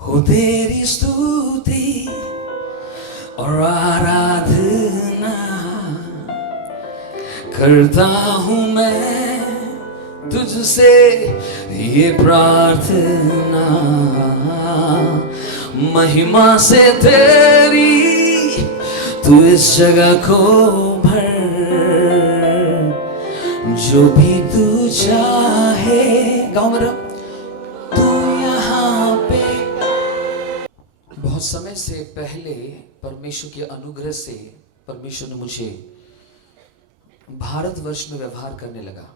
हो तेरी स्तुति और आराधना करता हूँ मैं तुझसे ये प्रार्थना, महिमा से तेरी तू इस जगह को भर, जो भी तू चाहे। गाँव मेरा तू यहाँ पे। बहुत समय से पहले परमेश्वर के अनुग्रह से परमेश्वर ने मुझे भारतवर्ष में व्यवहार करने लगा,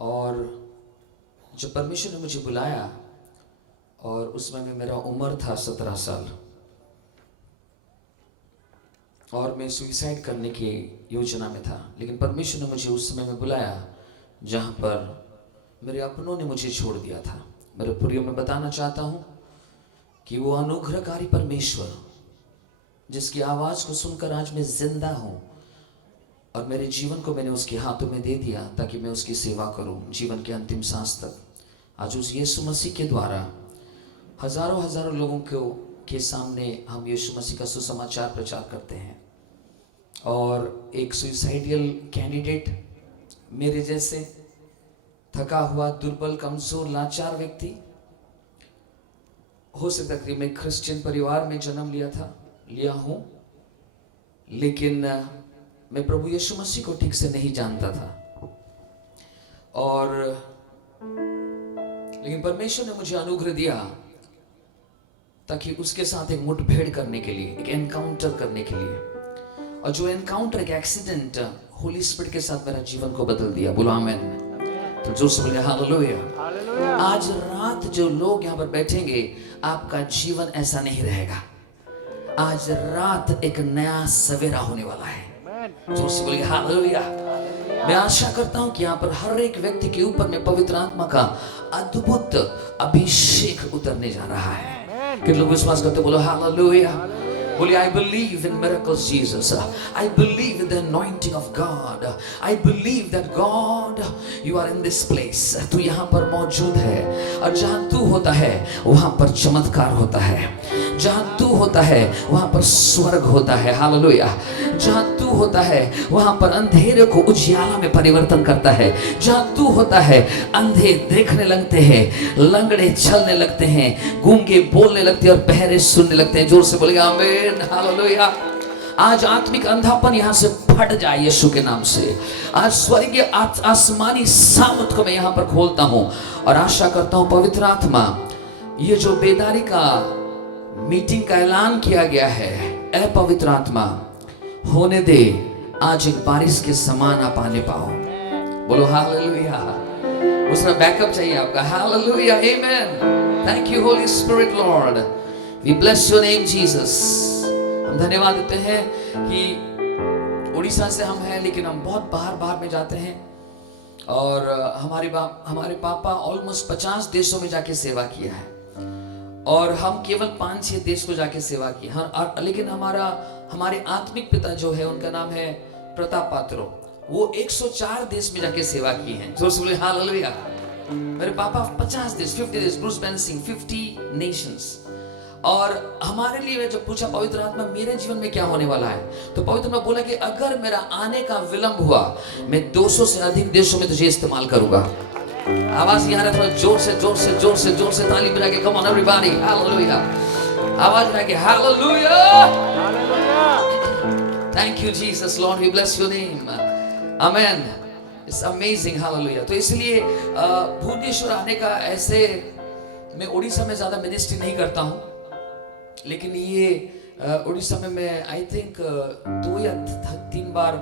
और जब परमेश्वर ने मुझे बुलाया और उसमें में मेरा उम्र था 17 साल, और मैं सुसाइड करने की योजना में था। लेकिन परमेश्वर ने मुझे उस समय में बुलाया जहाँ पर मेरे अपनों ने मुझे छोड़ दिया था। मेरे प्रियो, मैं बताना चाहता हूँ कि वो अनुग्रहकारी परमेश्वर जिसकी आवाज़ को सुनकर आज मैं जिंदा हूँ, और मेरे जीवन को मैंने उसके हाथों में दे दिया ताकि मैं उसकी सेवा करूं जीवन के अंतिम सांस तक। आज उस यीशु मसीह के द्वारा हजारों हजारों लोगों के सामने हम यीशु मसीह का सुसमाचार प्रचार करते हैं। और एक सुसाइडियल कैंडिडेट, मेरे जैसे थका हुआ, दुर्बल, कमजोर, लाचार व्यक्ति, हो सकता है कि मैं क्रिश्चियन परिवार में जन्म लिया हूं, लेकिन मैं प्रभु यीशु मसीह को ठीक से नहीं जानता था। और लेकिन परमेश्वर ने मुझे अनुग्रह दिया ताकि उसके साथ एक मुठभेड़ करने के लिए, एक एनकाउंटर करने के लिए। और जो एनकाउंटर, एक एक्सीडेंट, होली स्पिरिट के साथ मेरा जीवन को बदल दिया। बोलो आमेन। तो जोर से बोलिए हालेलुया। आज रात जो लोग यहाँ पर बैठेंगे, आपका जीवन ऐसा नहीं रहेगा। आज रात एक नया सवेरा होने वाला है। जोर से बोलिए हालेलुया। मैं आशा करता हूं कि यहाँ पर हर एक व्यक्ति के ऊपर में पवित्र आत्मा का अद्भुत अभिषेक उतरने जा रहा है। कितने लोग विश्वास करते? बोलो हालेलुया। बोलिए I believe in miracles Jesus. I believe in the anointing of God. I believe that God, you are in this place. तू यहाँ पर मौजूद है, और जहाँ तू होता है वहाँ पर चमत्कार होता है। जहाँ तू होता है वहाँ पर स्वर्ग होता है। हालेलुया। जहाँ तू होता है वहाँ पर अंधेरे को उजियाला में परिवर्तन करता है। जहाँ तू होता है अंधे देखने लगते हैं, लंगड़े चलने लगते हैं, गूंगे बोलने लगते हैं और बहरे सुनने लगते हैं। जोर से बोलिए आमीन। हालेलुया। आज आत्मिक अंधापन यहाँ से फट जाए यीशु के नाम से। आज स्वर्गीय आसमानी सामर्थ को मैं यहाँ पर खोलता हूँ, और आशा करता हूँ पवित्र आत्मा, ये जो बेदारी का मीटिंग का ऐलान किया गया है, ऐ पवित्र आत्मा होने दे। आज एक बारिश के समान आप आने पाओ। बोलो हालेलुया। उसका बैकअप चाहिए आपका। Hallelujah, amen. Thank you Holy Spirit Lord, we bless your name Jesus. हम धन्यवाद देते हैं कि उड़ीसा से हम हैं, लेकिन हम बहुत बाहर में जाते हैं, और हमारे पापा ऑलमोस्ट 50 देशों में जाके सेवा किया है, और हम केवल 5-6 देश को जाके सेवा की। लेकिन हमारे आत्मिक पिता जो है, उनका नाम है प्रताप पात्रो, वो 104 देश में जाके सेवा की है। जोर से बोलिए हालेलुया। मेरे पापा 50 देश, 50 देश, ब्रूस बेंसिंग 50 नेशंस। और हमारे लिए जब पूछा पवित्र आत्मा मेरे जीवन में क्या होने वाला है, तो पवित्र आत्मा बोला कि अगर मेरा आने का विलंब हुआ, मैं 200 से अधिक देशों में तुझे इस्तेमाल करूंगा। आवाज यहाँ रहा, थोड़ा जोर से ताली बजा के, कम ऑन एवरीबॉडी, हालेलुया। आवाज रहा कि hallelujah. Thank you Jesus Lord, we bless your name, amen. It's amazing, hallelujah. तो इसलिए भुवनेश्वर आने का, ऐसे मैं उड़ीसा में ज्यादा मिनिस्ट्री नहीं करता हूँ, लेकिन ये उड़ीसा में मैं आई थिंक 2 या 3 बार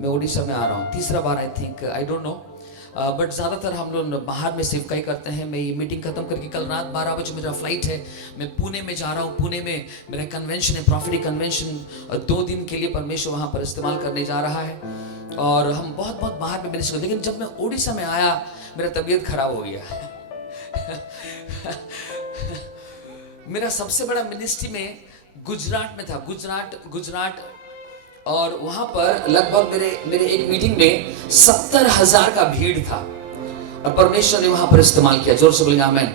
मैं उड़ीसा में आ रहा हूँ। तीसरा बार I think, I don't know, but ज़्यादातर हम लोग बाहर में सेवकाई करते हैं। मैं ये मीटिंग खत्म करके कल रात 12 बजे मेरा फ्लाइट है, मैं पुणे में जा रहा हूँ। पुणे में मेरा कन्वेंशन है, प्रॉफिटिक कन्वेंशन, 2 दिन के लिए परमेश्वर वहाँ पर इस्तेमाल करने जा रहा है, और हम बहुत बाहर में मिनिस्ट्री। लेकिन जब मैं उड़ीसा में आया, मेरा तबीयत खराब हो गया। मेरा सबसे बड़ा मिनिस्ट्री में गुजरात में था, गुजरात, और वहां पर लगभग मेरे एक मीटिंग में 70,000 का भीड़ था, और परमेश्वर ने वहां पर इस्तेमाल किया। जोर से बोलेंगे आमेन।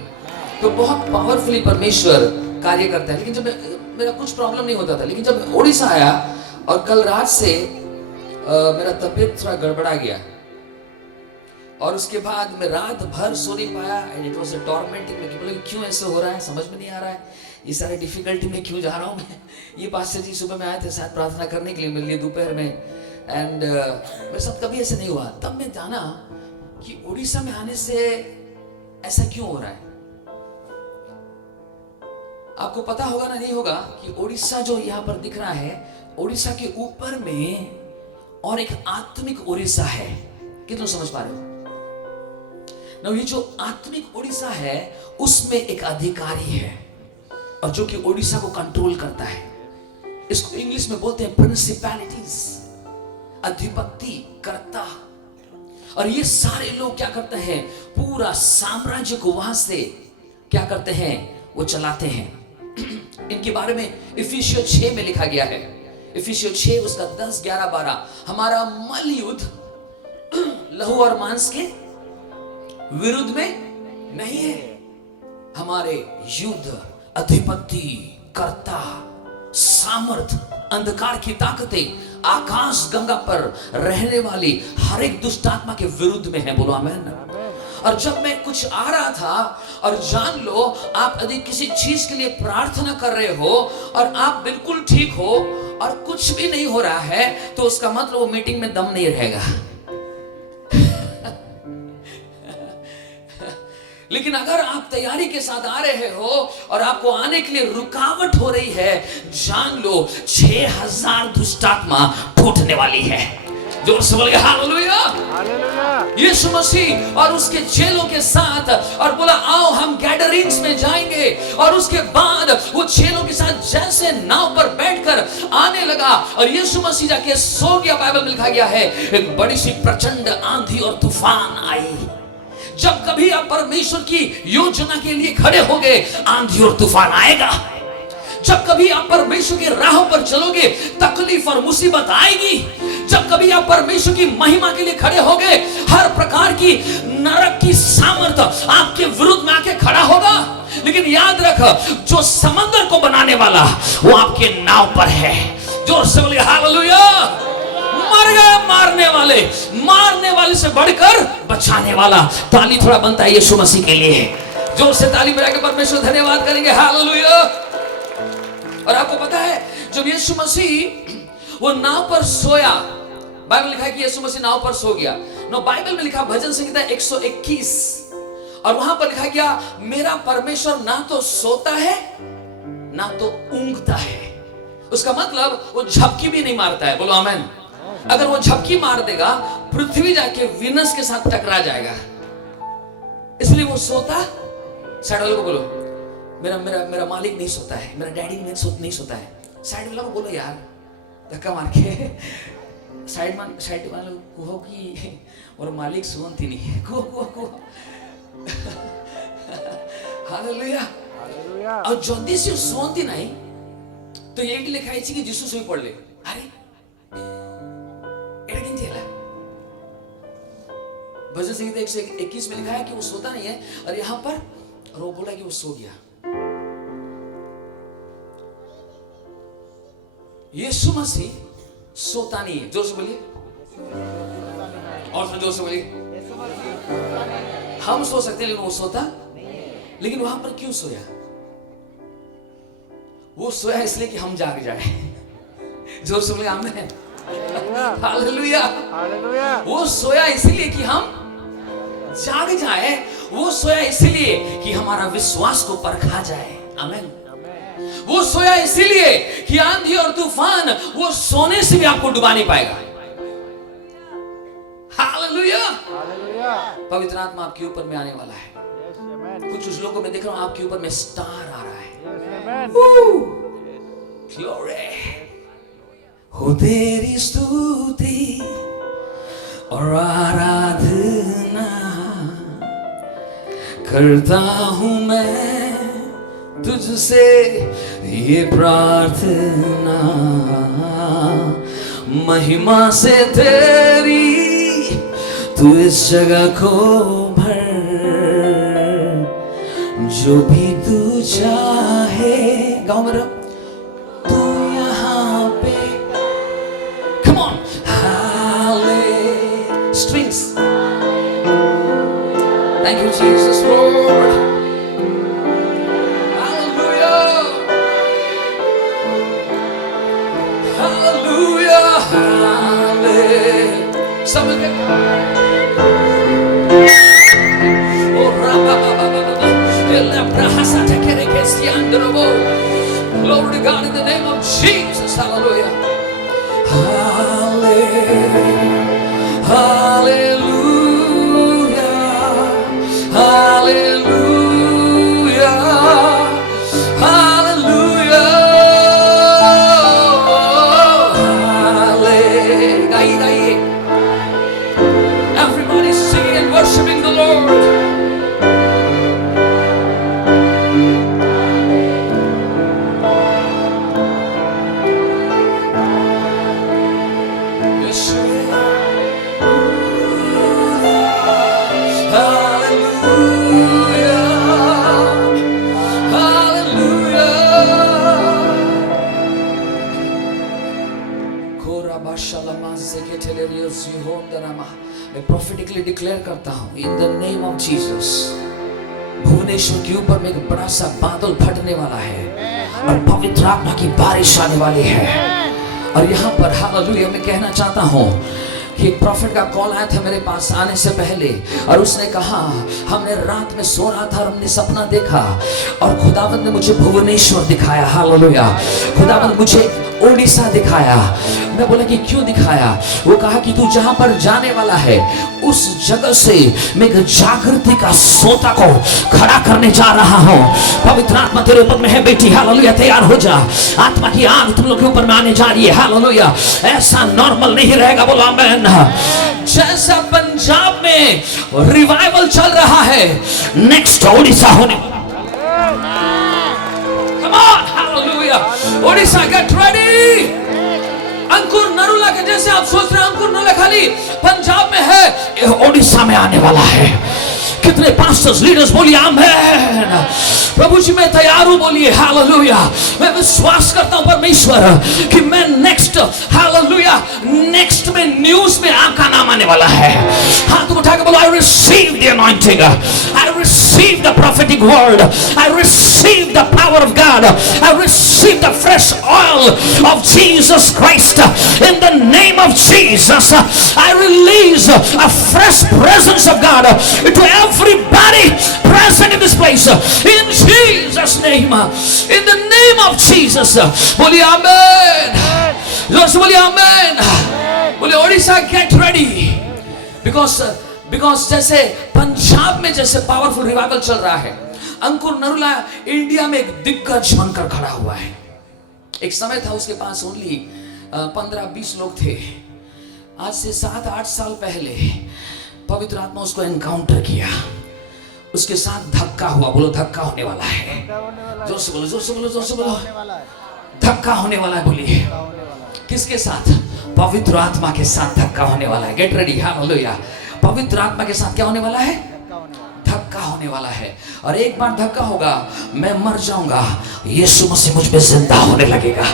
तो बहुत पावरफुली परमेश्वर कार्य करता है। लेकिन जब मेरा कुछ प्रॉब्लम नहीं होता था, लेकिन जब उड़ीसा आया और कल रात से मेरा तबीयत थोड़ा गड़बड़ा गया और उसके बाद मैं रात भर सो नहीं पाया। And it was a tormenting में कि बोले क्यों ऐसे हो रहा है, समझ में नहीं आ रहा है, ये सारे डिफिकल्टी में क्यों जा रहा हूँ मैं। ये पास्टर जी सुबह में आए थे साथ प्रार्थना करने के लिए मेरे लिए दोपहर में, एंड मेरे साथ कभी ऐसे नहीं हुआ। तब मैं जाना कि उड़ीसा में आने से ऐसा क्यों हो रहा है। आपको पता होगा ना, नहीं होगा, कि उड़ीसा जो यहाँ पर दिख रहा है, उड़ीसा के ऊपर में और एक आत्मिक उड़ीसा है। कितना समझ पा रहे हो? ना, ये जो आत्मिक उड़ीसा है उसमें एक अधिकारी है और जो कि उड़ीसा को कंट्रोल करता है। इसको इंग्लिश में बोलते हैं प्रिंसिपैलिटीज, अधिपति, कर्ता। और ये सारे लोग क्या करते हैं, पूरा साम्राज्य को वहां से क्या करते हैं, वो चलाते हैं। इनके बारे में इफिसियों 6 में लिखा गया है, इफिसियों 6 उसका 10, 11, 12, हमारा मल युद्ध लहू और मांस के विरुद्ध में नहीं है, हमारे युद्ध अधिपति, कर्ता, सामर्थ, अंधकार की ताकतें, आकाश गंगा पर रहने वाली हर एक दुष्ट आत्मा के विरुद्ध में है। बोलो आमेन। और जब मैं कुछ आ रहा था, और जान लो आप यदि किसी चीज के लिए प्रार्थना कर रहे हो और आप बिल्कुल ठीक हो और कुछ भी नहीं हो रहा है, तो उसका मतलब वो मीटिंग में दम नहीं रहेगा। लेकिन अगर आप तैयारी के साथ आ रहे हो और आपको आने के लिए रुकावट हो रही है, जान लो 6000 दुष्टात्मा फूटने वाली है। जोर से बोलिए हालेलुया। यीशु मसीह और उसके चेलों के साथ, और बोला आओ हम गैदरिंग्स में जाएंगे, और उसके बाद वो चेलों के साथ जैसे नाव पर बैठकर आने लगा और यीशु मसीह जाके सो गया। बाइबल में लिखा गया है एक बड़ी सी प्रचंड आंधी और तूफान आई। जब कभी आप परमेश्वर की योजना के लिए खड़े होगे, आंधी और तूफान आएगा। जब कभी आप परमेश्वर के राह पर चलोगे, तकलीफ और मुसीबत आएगी। जब कभी आप परमेश्वर की महिमा के लिए खड़े होगे, हर प्रकार की नरक की सामर्थ आपके विरुद्ध में आके खड़ा होगा। लेकिन याद रख, जो समंदर को बनाने वाला वो आपके नाव पर है। जोर से बोलिए हालेलुया। मर गए मारने वाले से बढ़कर बचाने वाला। ताली थोड़ा बनता है यीशु मसीह के लिए। जोर से ताली बजा के परमेश्वर धन्यवाद करेंगे, हालेलुया। और आपको पता है जब यीशु मसीह वो नाव पर सोया, बाइबल लिखा है कि यीशु मसीह नाव पर सो गया। नो, बाइबल में लिखा भजन संहिता 121, और वहां पर लिखा गया मेरा परमेश्वर ना तो सोता है ना तो ऊंघता है। उसका मतलब वो झपकी भी नहीं मारता है। बोलो आमेन। अगर वो झपकी मार देगा, पृथ्वी जाके वीनस के साथ टकरा जाएगा, इसलिए वो सोता। साइड वाले को बोलो मेरा मेरा मेरा मालिक नहीं सोता है, मेरा डैडी नहीं सोता है। साइड वाला को बोलो यार, धक्का मार के साइड वाले को कहो कि और मालिक सोती नहीं है। को हालेलुया। और जल्दी से सोती नहीं तो ये लिखा है कि जीसस सोई पड़ले। अरे भजन संहिता 121 में लिखा है कि वो सोता नहीं है, और यहां पर और वो बोला कि वो सो गया। यीशु मसीह सोता नहीं है। जोर से बोलिए, और जोर से बोलिए। हम सो सकते हैं लेकिन वो सोता नहीं है। लेकिन वहां पर क्यों सोया? वो सोया इसलिए कि हम जाग जाए। जोर से बोलिए आमीन, हालेलुया। वो सोया इसलिए कि हम जाग जाए। वो सोया इसलिए कि हमारा विश्वास को परखा जाए। आमीन। वो सोया इसीलिए कि आंधी और तूफान वो सोने से भी आपको डुबा नहीं पाएगा। हालेलुया। पवित्र आत्मा आपके ऊपर में आने वाला है। कुछ लोगों में देख रहा हूं आपके ऊपर में स्टार आ रहा है। ग्लोरी हो तेरी स्तुति और आराधना करता हूं मैं तुझसे ये प्रार्थना, महिमा से तेरी तू इस जगह को भर, जो भी तू चाहे, गाओ मेरा, तू यहाँ पे, come on, hallelujah, strings, thank you Jesus Lord, hallelujah, hallelujah, hallelujah, सब मिलके, glory to God in the name of Jesus, hallelujah, hallelujah, hallelujah, hallelujah, hallelujah, hallelujah, everybody singing and worshiping the Lord. मैं prophetically declare करता हूँ in the name of Jesus, Bhubaneswar के ऊपर में एक बड़ा सा बादल फटने वाला है और पवित्र आत्मा की बारिश आने वाली है। और यहाँ पर हालेलुया मैं कहना चाहता हूँ कि एक प्रॉफिट का कॉल आया था मेरे पास आने से पहले, और उसने कहा हमने रात में सो रहा था और हमने सपना देखा और खुदावंद ने मुझे भुवनेश्वर दिखाया। हालेलुया, खुदावंद मुझे ओडिशा दिखाया। मैं बोला कि क्यों दिखाया? वो कहा कि तू जहां पर जाने वाला है उस जगह से मैं एक जागृति का सोता को खड़ा करने जा रहा हूं। पवित्र आत्मा तेरे ऊपर में है बेटी, हालेलुया, तैयार हो जा। आत्मा की आग तुम लोग के ऊपर में आने जा रही है। हालेलुया, ऐसा नॉर्मल नहीं रहेगा, बोलो आमीन। जैसा पंजाब में रिवाइवल चल रहा है, नेक्स्ट ओडिशा होने। Come on, hallelujah, Odisha get ready. Ankur Narula के जैसे आप सोच रहे हैं अंकुर नरुला खाली पंजाब में है, ये ओडिशा में आने वाला है। कितने पास्टर्स लीडर्स बोलिए आमीन। प्रभु जी मैं तैयार हूं, बोलिए हालेलुया। मैं विश्वास करता हूं परमेश्वर कि मैं नेक्स्ट, हालेलुया, नेक्स्ट में न्यूज़ में आपका नाम आने वाला है। हाथ उठा के बोलो I receive the anointing, I receive the prophetic word, I receive the power of God, I receive the fresh oil of Jesus Christ. In the name of Jesus, I release a fresh presence of God to everybody present in this place. In Jesus' name, in the name of Jesus, बोलिए आमीन। जोर से बोलिए आमीन। बोलिए Odisha get ready, because जैसे पंजाब में जैसे पावरफुल रिवाइवल चल रहा है, अंकुर नरुला इंडिया में एक दिग्गज बनकर खड़ा हुआ है। एक समय था उसके पास ओनली 15-20 लोग थे। आज से 7-8 साल पहले पवित्र आत्मा उसको एनकाउंटर किया, उसके साथ धक्का हुआ। बोलो धक्का होने वाला है। जोर से बोलो, जोर से बोलो, जोर से बोलो, धक्का होने वाला है। बोलिए किसके साथ? पवित्र आत्मा के साथ धक्का होने वाला है। Get ready, hallelujah. पवित्र आत्मा के साथ क्या होने वाला है? धक्का होने वाला है। और एक बार धक्का होगा, मैं मर जाऊंगा, यीशु मसीह मुझ पे जिंदा होने लगेगा।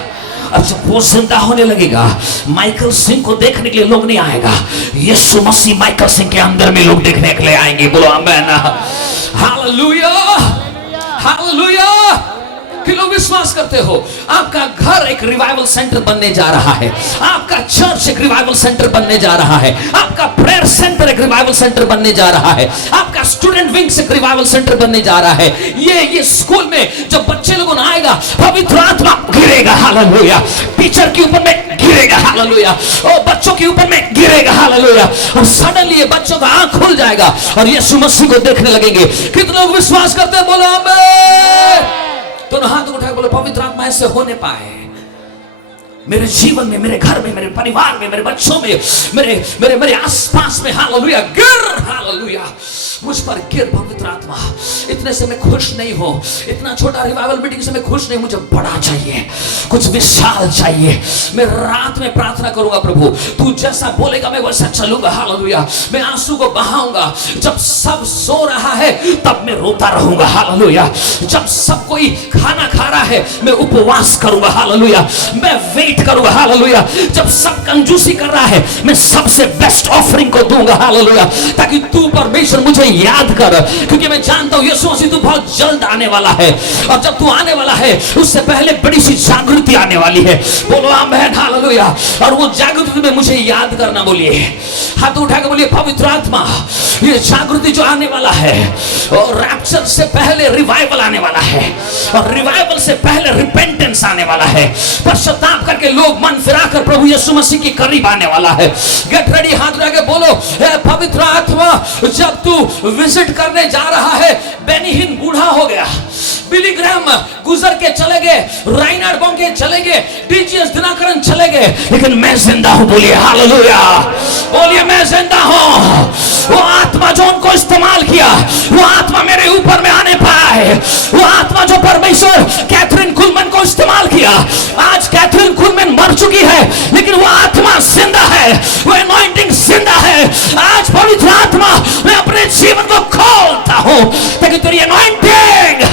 अब जब वो जिंदा होने लगेगा, माइकल सिंह को देखने के लिए लोग नहीं आएगा, यीशु मसीह माइकल सिंह के अंदर में लोग देखने के लिए आएंगे। बोलो आमीन, हालेलुया, हालेलुया। कि लोग विश्वास करते हो आपका घर एक रिवाइवल सेंटर बनने जा रहा है, आपका चर्च एक रिवाइवल सेंटर बनने जा रहा है, आपका प्रेयर सेंटर एक रिवाइवल सेंटर बनने जा रहा है, आपका स्टूडेंट विंग्स एक रिवाइवल सेंटर बनने जा रहा है। ये स्कूल में जब बच्चे लोगों ने आएगा, पवित्र आत्मा गिरेगा, हालेलुया, टीचर के ऊपर में गिरेगा, हालेलुया, और बच्चों के ऊपर में गिरेगा, हालेलुया, और सडनली ये बच्चों का आंख खुल जाएगा और यीशु मसीह को देखने लगेंगे। कितने लोग विश्वास करते हैं? बोलो आमीन। दोनों हाथ उठाए बोलो पवित्र आत्मा ऐसे होने पाए। मेरे जीवन में, मेरे घर में, मेरे परिवार में, मेरे बच्चों में, मेरे मेरे मेरे आसपास में हालेलुया गिर, हालेलुया मुझ पर गिर पवित्र आत्मा। इतने से मैं खुश नहीं हूं, इतना छोटा रिवाइवल मीटिंग से मैं खुश नहीं, मुझे बड़ा चाहिए, कुछ विशाल चाहिए। मैं रात में प्रार्थना करूंगा, प्रभु तू जैसा बोलेगा मैं वैसा चलूंगा, हालेलुया। मैं आंसू को बहाऊंगा, जब सब सो रहा है तब मैं रोता रहूंगा, हालेलुया। जब सब कोई खाना खा रहा है मैं उपवास करूंगा, हालेलुया। मैं वेट करूंगा, हालेलुया। जब सब कंजूसी कर रहा है मैं सबसे बेस्ट ऑफरिंग को दूंगा, हालेलुया, ताकि तू परमेश्वर मुझे याद कर, क्योंकि मैं जानता हूं यीशु मसीह तू बहुत जल्द आने वाला है, और जब तू आने वाला है उससे पहले बड़ी सी जागृति आने वाली है। बोलो आमीन, हालेलुया। और वो जागृति में मुझे याद करना, बोलिए, हाथ उठा के बोलिए, पवित्र आत्मा ये जागृति जो आने वाला है, और रैप्चर से पहले रिवाइवल आने वाला है, और रिवाइवल से पहले रिपेंटेंस आने वाला है। पश्चाताप करके लोग मन फिराकर प्रभु यीशु मसीह के करीब आने वाला है। गेट रेडी, हाथ उठा के बोलो, हे पवित्र आत्मा, जब तू विजिट करने जा रहा है, बेनी हिन बूढ़ा हो गया, बिली ग्रैम गुजर के चले गए, राइनहार्ड बोंके चले गए, डीजीएस दिनाकरन चले गए, लेकिन मैं जिंदा हूं, बोलिए हालेलुया, बोलिए मैं जिंदा हूं। वो आत्मा जो उनको इस्तेमाल किया, वो आत्मा मेरे ऊपर में आने पाया है। वो आत्मा जो परमेश्वर कैथरीन कुलमैन को इस्तेमाल किया, आज कैथरीन कुलमैन मर चुकी है, लेकिन वो आत्मा जिंदा है, वो एनॉइंटिंग जिंदा है। आज पवित्र आत्मा मैं अपने जीवन को खोलता हूं ताकि तेरी एनॉइंटिंग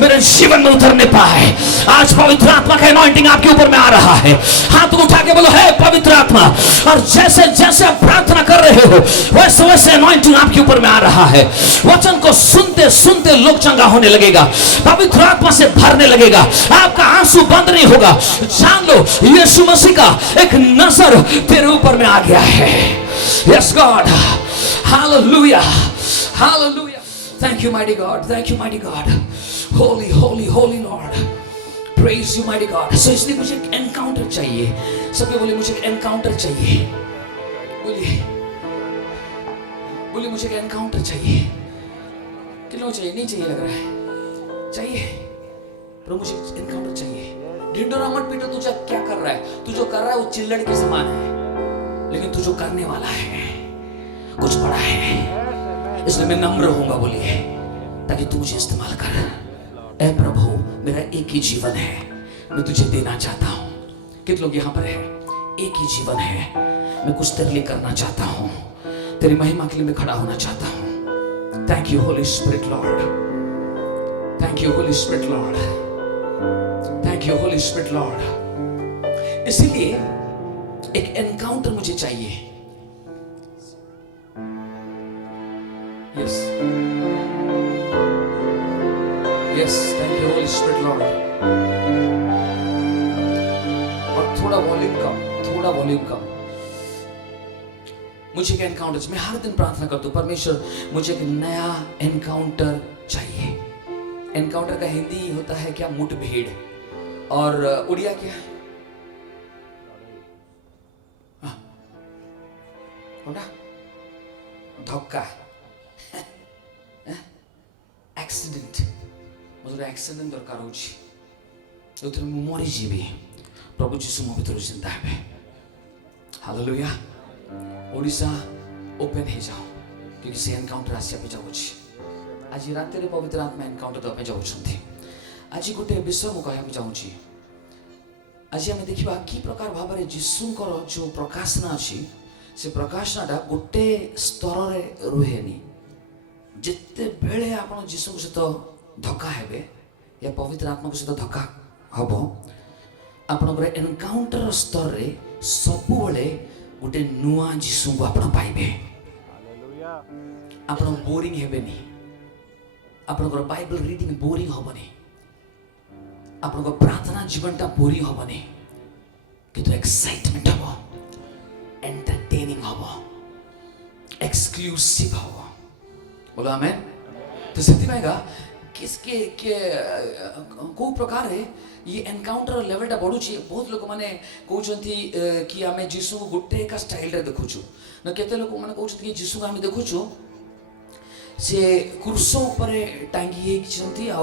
मेरे जीवन में उतरने पाए। आज पवित्र आत्मा का एनॉइंटिंग आपके ऊपर में आ रहा है। हाथ उठा के बोलो, हे पवित्र आत्मा, और जैसे जैसे आप प्रार्थना कर रहे हो वैसे वैसे एनॉइंटिंग आपके ऊपर में आ रहा है। वचन को सुनते सुनते लोग चंगा होने लगेगा, पवित्र आत्मा से भरने लगेगा, आपका आंसू बंद नहीं होगा। जान लो यीशु मसीह का एक नजर तेरे ऊपर में आ गया है। Yes God, hallelujah, hallelujah. Thank you mighty God, thank you mighty God, holy holy holy Lord, praise you mighty God। so इसलिए मुझे एक एनकाउंटर चाहिए। सबके बोले मुझे एक एनकाउंटर चाहिए, बोलिए बोलिए मुझे एक एनकाउंटर चाहिए। कितनों चाहिए? नहीं चाहिए लग रहा है, चाहिए, पर मुझे एनकाउंटर चाहिए। ढिंडोरा मत पीटो, तुझे क्या कर रहा है? तू जो कर रहा है वो चिल्लड़ के समान है, लेकिन तू जो करने वाला है कुछ बड़ा है। इसलिए मैं नम्र होऊंगा, बोलिए, ताकि तू मुझे इस्तेमाल कर। ऐ प्रभु, मेरा एक ही जीवन है, मैं तुझे देना चाहता हूं। कितने लोग यहां पर है? एक ही जीवन है, मैं कुछ तेरे लिए करना चाहता हूं, तेरी महिमा के लिए मैं खड़ा होना चाहता हूं। Thank you Holy Spirit Lord, thank you Holy Spirit Lord, thank you Holy Spirit Lord. इसीलिए एक एनकाउंटर मुझे चाहिए। Yes. Yes, thank you Holy Spirit Lord। और थोड़ा वॉल्यूम कम, थोड़ा वॉल्यूम कम। मुझे एक एनकाउंटर, मैं हर दिन प्रार्थना करता हूँ, परमेश्वर मुझे एक नया एनकाउंटर चाहिए। एनकाउंटर का हिंदी होता है क्या? मुठभेड़। और उड़िया क्या है? धक्का, एक्सीडेंट, मतलब एक्सीडेंट दरकार होची, तो मैं मरी जीवी, प्रभु जीसु मो भीतर जिंदा है। हालेलुया। ओडिशा ओपन हे जाओ, क्योंकि से एनकाउंटर आसिया पे जाउची। आज रात रे पवित्र आत्मा एनकाउंटर दबे जाउछंती। आज गोटे विषय मु कहया चाहूची। आज हम देखिबा की प्रकार भाबरे जीसुंकर जो प्रकाशना अछि, से प्रकाशनाटा गोटे स्तर रे रुहेनी। जिते बेले आपण जीसु सहित धक्का हेबे या पवित्र आत्मा सहित धक्का हबो, आपणकर एनकाउंटर स्तर रे सबु बेले गोटे नुआ जीसु को आपण पाइबे। आपण बोरिंग हेबेनी, आपणकर बाइबल रीडिंग बोरिंग हबनी, आपणकर प्रार्थना जीवनटा बोरिंग हबनी, किंतु एक्साइटमेंट हबो, एंटरटेनिंग हबो, एक्सक्लूसिव हबो। बोलो आमेन। तो सेतिमाइगा किसके के को प्रकार है ये एनकाउंटर लेवलटा बढ़ुची। बहुत लोक माने कहउछंती कि आमे जीसु को गोटे का स्टाइल रे देखुछु न, केते लोक माने कहउछंती कि जीसु को आमे देखुछु से कुर्सो ऊपर टांगी हे किछंती आ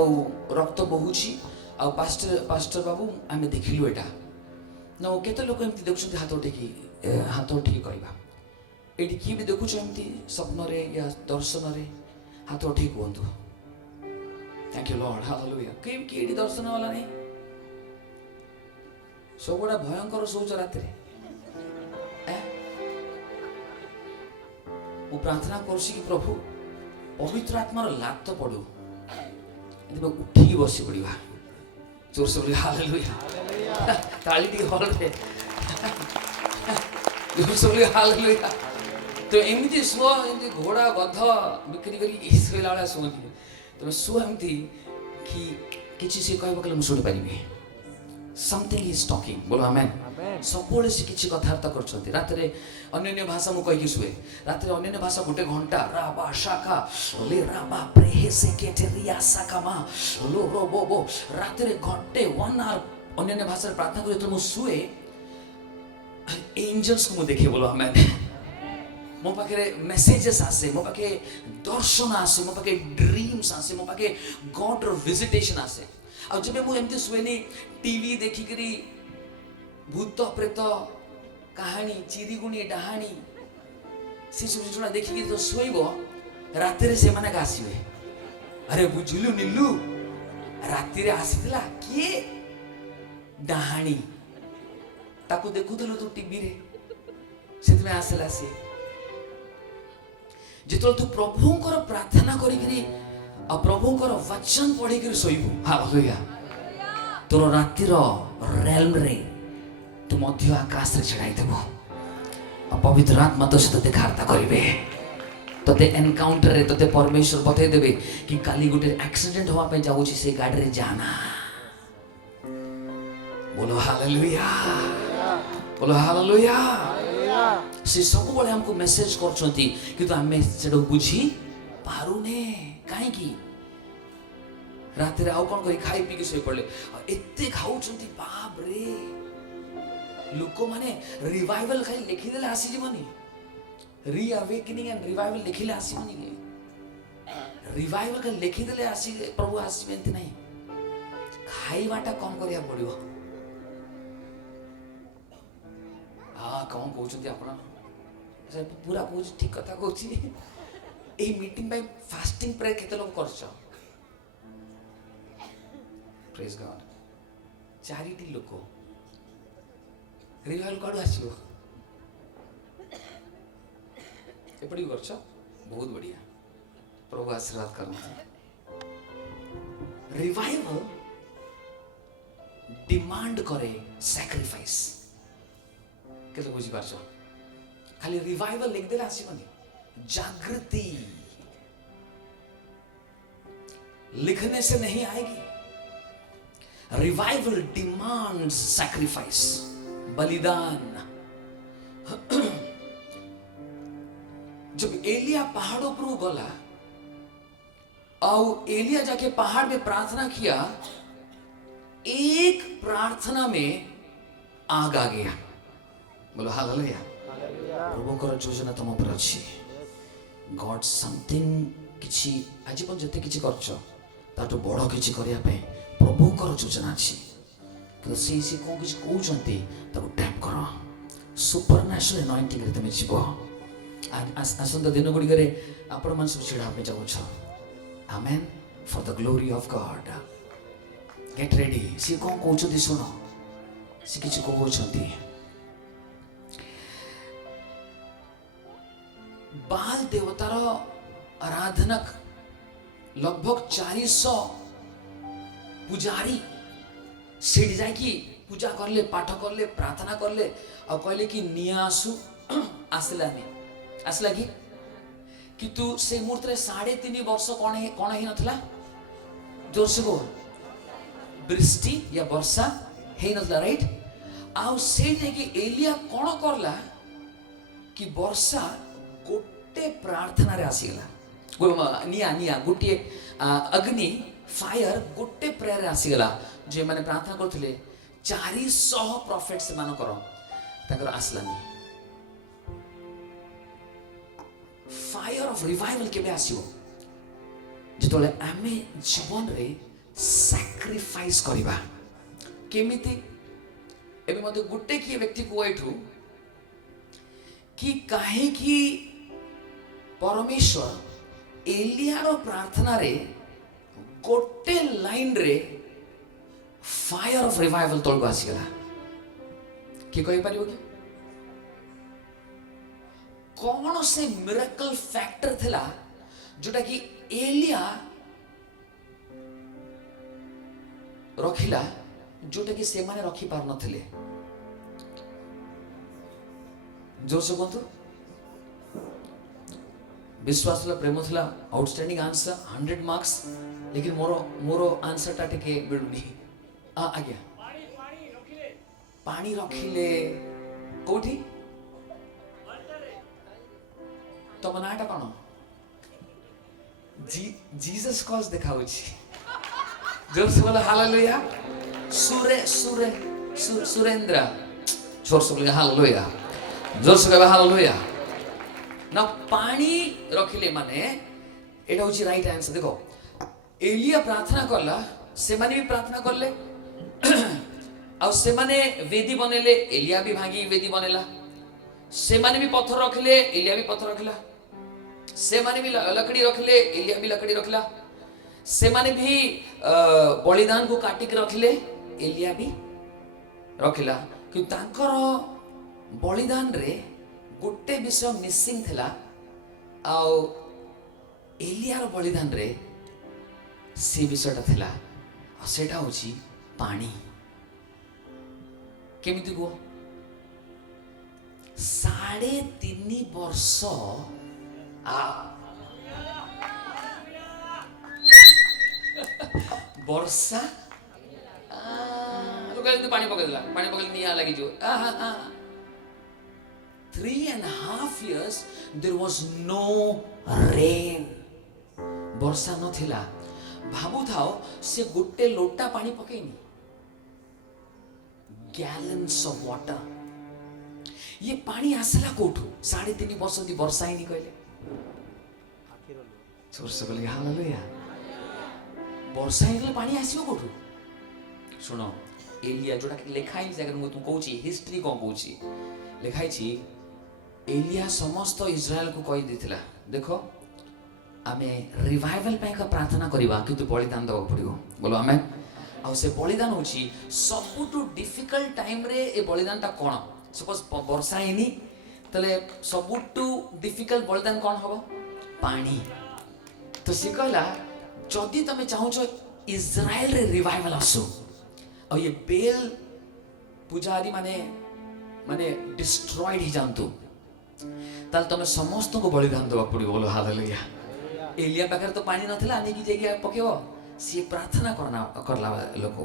रक्त बहुची आ पास्टर बाबू आमे देखिलु एटा, ना केते लोक एमती देखुछन्ति हाथ उठेकी कहवा एठी किए भी देखुछ एमती स्वप्न रे या दर्शन रे हाथ उठेकी कहतु थैंक यू लॉर्ड हालेलुया कि एठी दर्शन वाला नहीं सब गुड़ा भयंकर सोच रात मु प्रार्थना करुछि कि प्रभु पवित्र आत्मार लात पड़ू उठिकी बसी पड़ा जोर से बोली हालेलुया ताली दी हॉल रे जोर से बोली हालेलुया तो एमती सुआ एमती घोड़ा गध बिक्री करी शोला वाला शुनि तुम शुआ एमती कि किसी से कहब कले मुझे शुणी समथिंग इज टॉकिंग बोलो आमेन सब से किसी कथबार्ता करछन्ति रात रे अन्य भाषा मु कहि सुए रात रे अन्य भाषा गोटे घंटा राबा शाखा ले राबा प्रेहे से केटे रिया शाखा मा लो रो बो बो रात रे घंटे 1 आवर अन्य भाषा प्रार्थना करे तो मु सुए एंजल्स को मु देखे बोलो आमेन मो पाखे मेसेजेस आसे मो पाखे दर्शन आसे मो पाखे ड्रीम्स आसे मो पाखे गॉड रो विजिटेशन आसे आ जब मु एमती सुएनी टीवी देखी करी भूत प्रेत कहानी चिरीगुणी डाहाणी से सब जिनिस देखिकी तो शोइब रात से माने आसवे अरे बुझिलु निलु रात आसीला किए डाहाणी ताकू देखुलु तू टीवी रे से आसला सी जितो तू प्रभुंकर प्रार्थना करी आ प्रभुंकर वचन पढ़ी कर शोइबु हालेलुया तोर रातिर रेल्म रे तू मध्य आकाश रे छड़ाई देबो पवित्र आत्मा तो से तते खारता करिवे तते एनकाउंटर रे तते परमेश्वर बतै देबे कि काली गुटे एक्सीडेंट होवा पे जाउची से गाड़ी रे जाना बोलो हालेलुया बोलो हालेलुया से सब बळे हमको मेसेज करछंती कि तो हमें सेडो बुझी पारुने काहे की रात रे आउ कोन करी खाई पी के सोई पड़ले एते खाउछंती बाप रे लोक माने रिवाइवल खाली लिखि देले आसी जीवनी री अवेकनिंग एंड रिवाइवल लिखिले आसीबनी रिवाइवल का लिखि देले आसी प्रभु आसीबे एंती नहीं खाइबाटा कम करिया पड़ियो कौन कहते आपण पूरा कहूँ ठीक कथा कहूँ a meeting by fasting prayer केते लोग करछ प्रेज गॉड चारिटी लोक रिवाइवल काडू आसीबो एपड़ी करछ बहुत बढ़िया प्रभु आशीर्वाद करना रिवाइवल डिमांड करे सैक्रिफाइस केते बुझी पारछ खाली रिवाइवल लिख देला आसीबनी जागृति लिखने से नहीं आएगी रिवाइवल डिमांड्स सैक्रिफाइस बलिदान जब एलिया पहाड़ों पर गला और एलिया जाके पहाड़ में प्रार्थना किया एक प्रार्थना में आग आ गया बोलो हालेलुया प्रभु को योजना तुम पर अच्छी गॉड समथिंग किछि आज पण जते किछि करछ ताटो बड़ किछि करिया पे प्रभु को योजना अछि कि से को किछि कहउचंती ताको टैप करो सुपरनैचुरल अनॉइंटिंग रे तमे जीवो आसंता दिन गुडी करे आपण मन सब छिड़ा पे जाउ छ amen for the glory of God get ready से को कहउचंती सुनो से किछि कहउचंती बाल देवतार आराधनक लगभग 400 पुजारी सीढ़ी जाकि पूजा करले पाठ करले प्रार्थना करले और कहले कि निया आसु आसला कि तू से मूर्ति 3.5 वर्ष कौन ही नथला जोर से बोल वृष्टि या वर्षा है नथला राइट आउ से कि एलिया कौन करला कि वर्षा गोटे प्रार्थना रे आसीगला निया निया गोटे अग्नि फायर गोटे प्रेयर रे आसीगला जे माने प्रार्थना करथिले 400 प्रॉफिट से मान करो ताकर आसलानी फायर ऑफ रिवाइवल केबे आसीओ जेतोले आमे जीवन रे सैक्रिफाइस करिबा केमिति एबे मते गुट्टे किए व्यक्ति को एठू कि काहे कि परमेश्वर एलियार प्रार्थना रे गोटे लाइन रे फायर ऑफ रिवाइवल तोड़ को आसीगला कि कहि परिबो कि कौन से मिरेकल फैक्टर थिला जोटा कि एलिया रखिला जोटा कि से माने रखी पार नथिले जोर से कहतु विश्वास ला प्रेम थिला आउटस्टैंडिंग आंसर 100 मार्क्स लेकिन मोरो आंसर टा टेके बिडुनी आ गया पानी रखिले कोठी तो मनाटा कौन जीसस कॉज देखाउछि जोर से बोला हालेलुया सुरेंद्र जोर से बोला हालेलुया जोर से बोला हालेलुया ना पानी रखिले माने एटा होछि राइट आंसर देखो एलिया प्रार्थना करला से माने भी प्रार्थना करले आ से माने वेदी बनेले एलिया भी भांगी वेदी बनेला से माने भी पत्थर रखिले एलिया भी पत्थर रखिला से माने भी लकड़ी रखिले एलिया भी लकड़ी रखिला से माने भी बलिदान को काटी के रखिले एलिया भी रखिला कि तांकर बलिदान रे गोटे विषय मिसिंग थिला आ एलियार बलिदान रे से विषयटा थिला आ सेटा होची पानी केमिति को 3.5 वर्ष वर्षा पानी पकड़ निया लगी जो 3.5 years there was no rain वर्षा न थिला भाबु थाओ से गोटे लोटा पानी पकेनी गैलन्स ऑफ वाटर ये पानी आसला कोठू 3.5 वर्ष दी वर्षा ही नहीं कहले जोर से बोले हालेलुया वर्षा ही पानी आसीबो कोठू सुनो एलिया जोटा लेखाई जगह मु तुम कहूची हिस्ट्री को कहूची लेखाई छी एलिया समस्त इस्राएल को कहि दिथिला देखो आमे रिवाइवल पे का प्रार्थना करिबा किंतु बलिदान दवा पड़िबो बोलो आमेन आ से बलिदान होची सबटू डिफिकल्ट टाइम रे ए बलिदान ता कोन सपोज वर्षा हेनी तले सबटू डिफिकल्ट बलिदान कोन हबो पानी तो से कहला जदि तमे चाहू छ इस्राएल रे रिवाइवल आसो और ये बेल पुजारी माने डिस्ट्रॉयड ही जानतु ताल तमे समस्त को बलिदान दवा पड़िबो बोलो हालेलुया एलिया पाखर तो पानी नथिला आनी की जगह पकेबो सी प्रार्थना करला लोको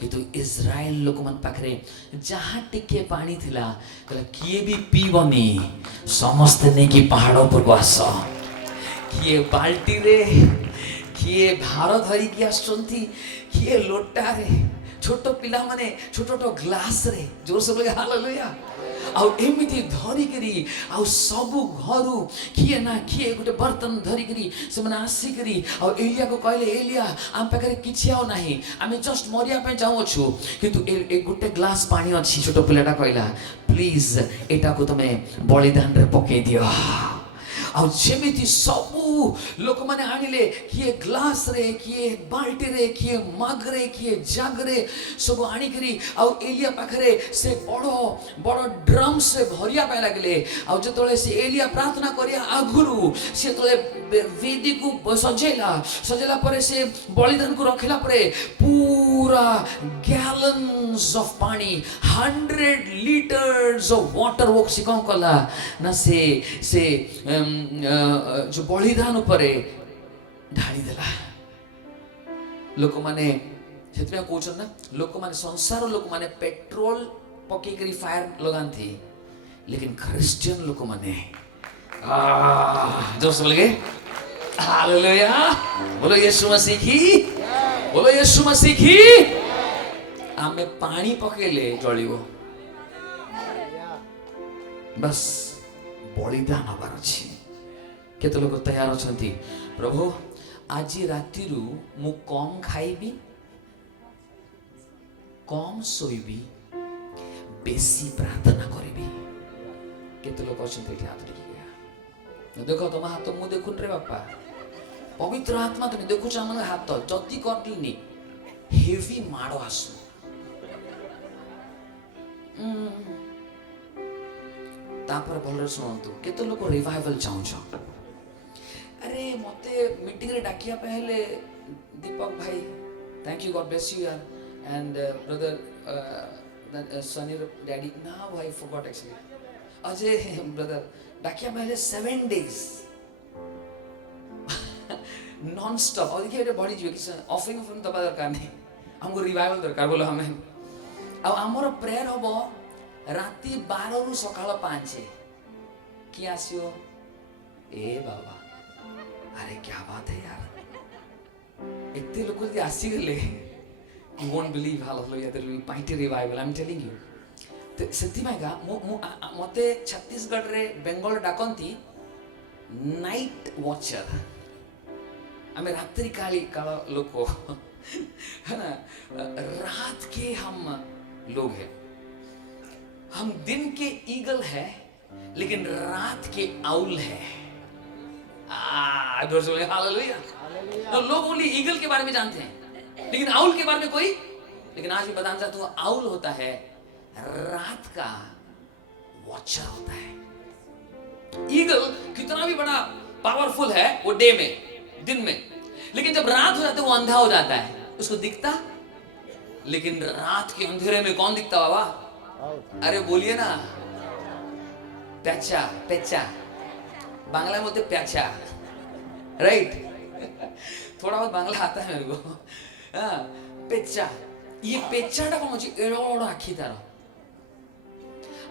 किंतु इस्राएल लोक मन पाखरे जहां टिके पानी थिला कहला किए भी पीबनी समस्त ने की पहाड़ों पर आस किए बाल्टी रे किए भार धरी की आसंती किए लोटा रे छोट पिला माने छोट ग्लास रे जोर से बोले हालेलुया आउ एमिति धरी करी आउ सब घरु किए ना किए गोटे बर्तन धरी करी से माने आसी करी आउ एलिया को कहले एलिया आम पाखरे किछि आउ नाही आमे जस्ट मरिया पे जाउ छु किंतु ए गोटे ग्लास पानी अछि छोट पिलाटा कहला प्लीज एटा को तमे बलिदान रे पके दियो आउ जेमिति सबु लोक माने आनिले किए ग्लास रे किए बाल्टी रे किए मग रे किए जग रे सब आनी करी आउ एलिया पाखरे से बड़ो ड्रम से भरिया पे लागले आउ जतले से एलिया प्रार्थना करिया आगुरु से तले वेदी को सजेला परे से बलिदान को रखिला परे पूरा गैलन्स ऑफ पानी 100 लीटर्स ऑफ वाटर वो सिकम कला ना से जो बलिदान उपरे ढाली देला लोक माने सेतमे कहउछन ना लोक माने संसार लोक माने पेट्रोल पके करी फायर लगांती लेकिन क्रिश्चियन लोक माने जोर से बोलेंगे हालेलुया बोलो यीशु मसीह की बोलो यीशु मसीह की आमे पानी पकेले जळिबो बस बलिदान हबार अछि केते लोक तैयार अछंती प्रभु आज राति रु मु कम खाइबी कम सोइबी बेसी प्रार्थना करिबी केते लोक अछंती एठी हाथ टेकी गया देखो तुम हाथ मु देखुन रे बापा पवित्र आत्मा तुम देखुछ हम हाथ जति करलिनी हेवी माड़ो आसु तापर भलरे सुनंतु केते लोक रिवाइवल चाहूछ अरे मते मीटिंग रे डाकिया पहले दीपक भाई thank you God bless you यार and brother Sunny daddy now I forgot actually Ajay brother डाकिया पहले 7 days नॉन स्टॉप और देखिए ये बड़ी जीव कि ऑफरिंग दबा दरकार नहीं हमको रिवाइवल दरकार बोलो हमें अब आमर प्रेयर हम राति 12 रु सकाळ 5 कि आसियो ए बाबा अरे क्या बात है यार इतने लोग यदि आसी गले you won't believe hallelujah there will be mighty revival I'm telling you तो सेति माइगा मते छत्तीसगढ़ रे बेंगल डाकंती नाइट वॉचर हमें रात्रि काली काला लोग को है ना रात के हम लोग हैं हम दिन के ईगल है लेकिन रात के आउल है जोर से बोले हालेलुया तो लोग ओनली ईगल के बारे में जानते हैं लेकिन आउल के बारे में कोई लेकिन आज भी बताना चाहता हूं आउल होता है रात का वॉचर होता है ईगल कितना भी बड़ा पावरफुल है वो डे में दिन में लेकिन जब रात हो जाता है वो अंधा हो जाता है उसको दिखता लेकिन रात के अंधेरे में कौन दिखता बाबा अरे बोलिए ना प्याचा पेचा बांग्ला में बोलते प्याचा राइट थोड़ा बहुत बांग्ला आता है मेरे को पेचा ये पेचाटा कौन होची एड़ोड़ आखी तार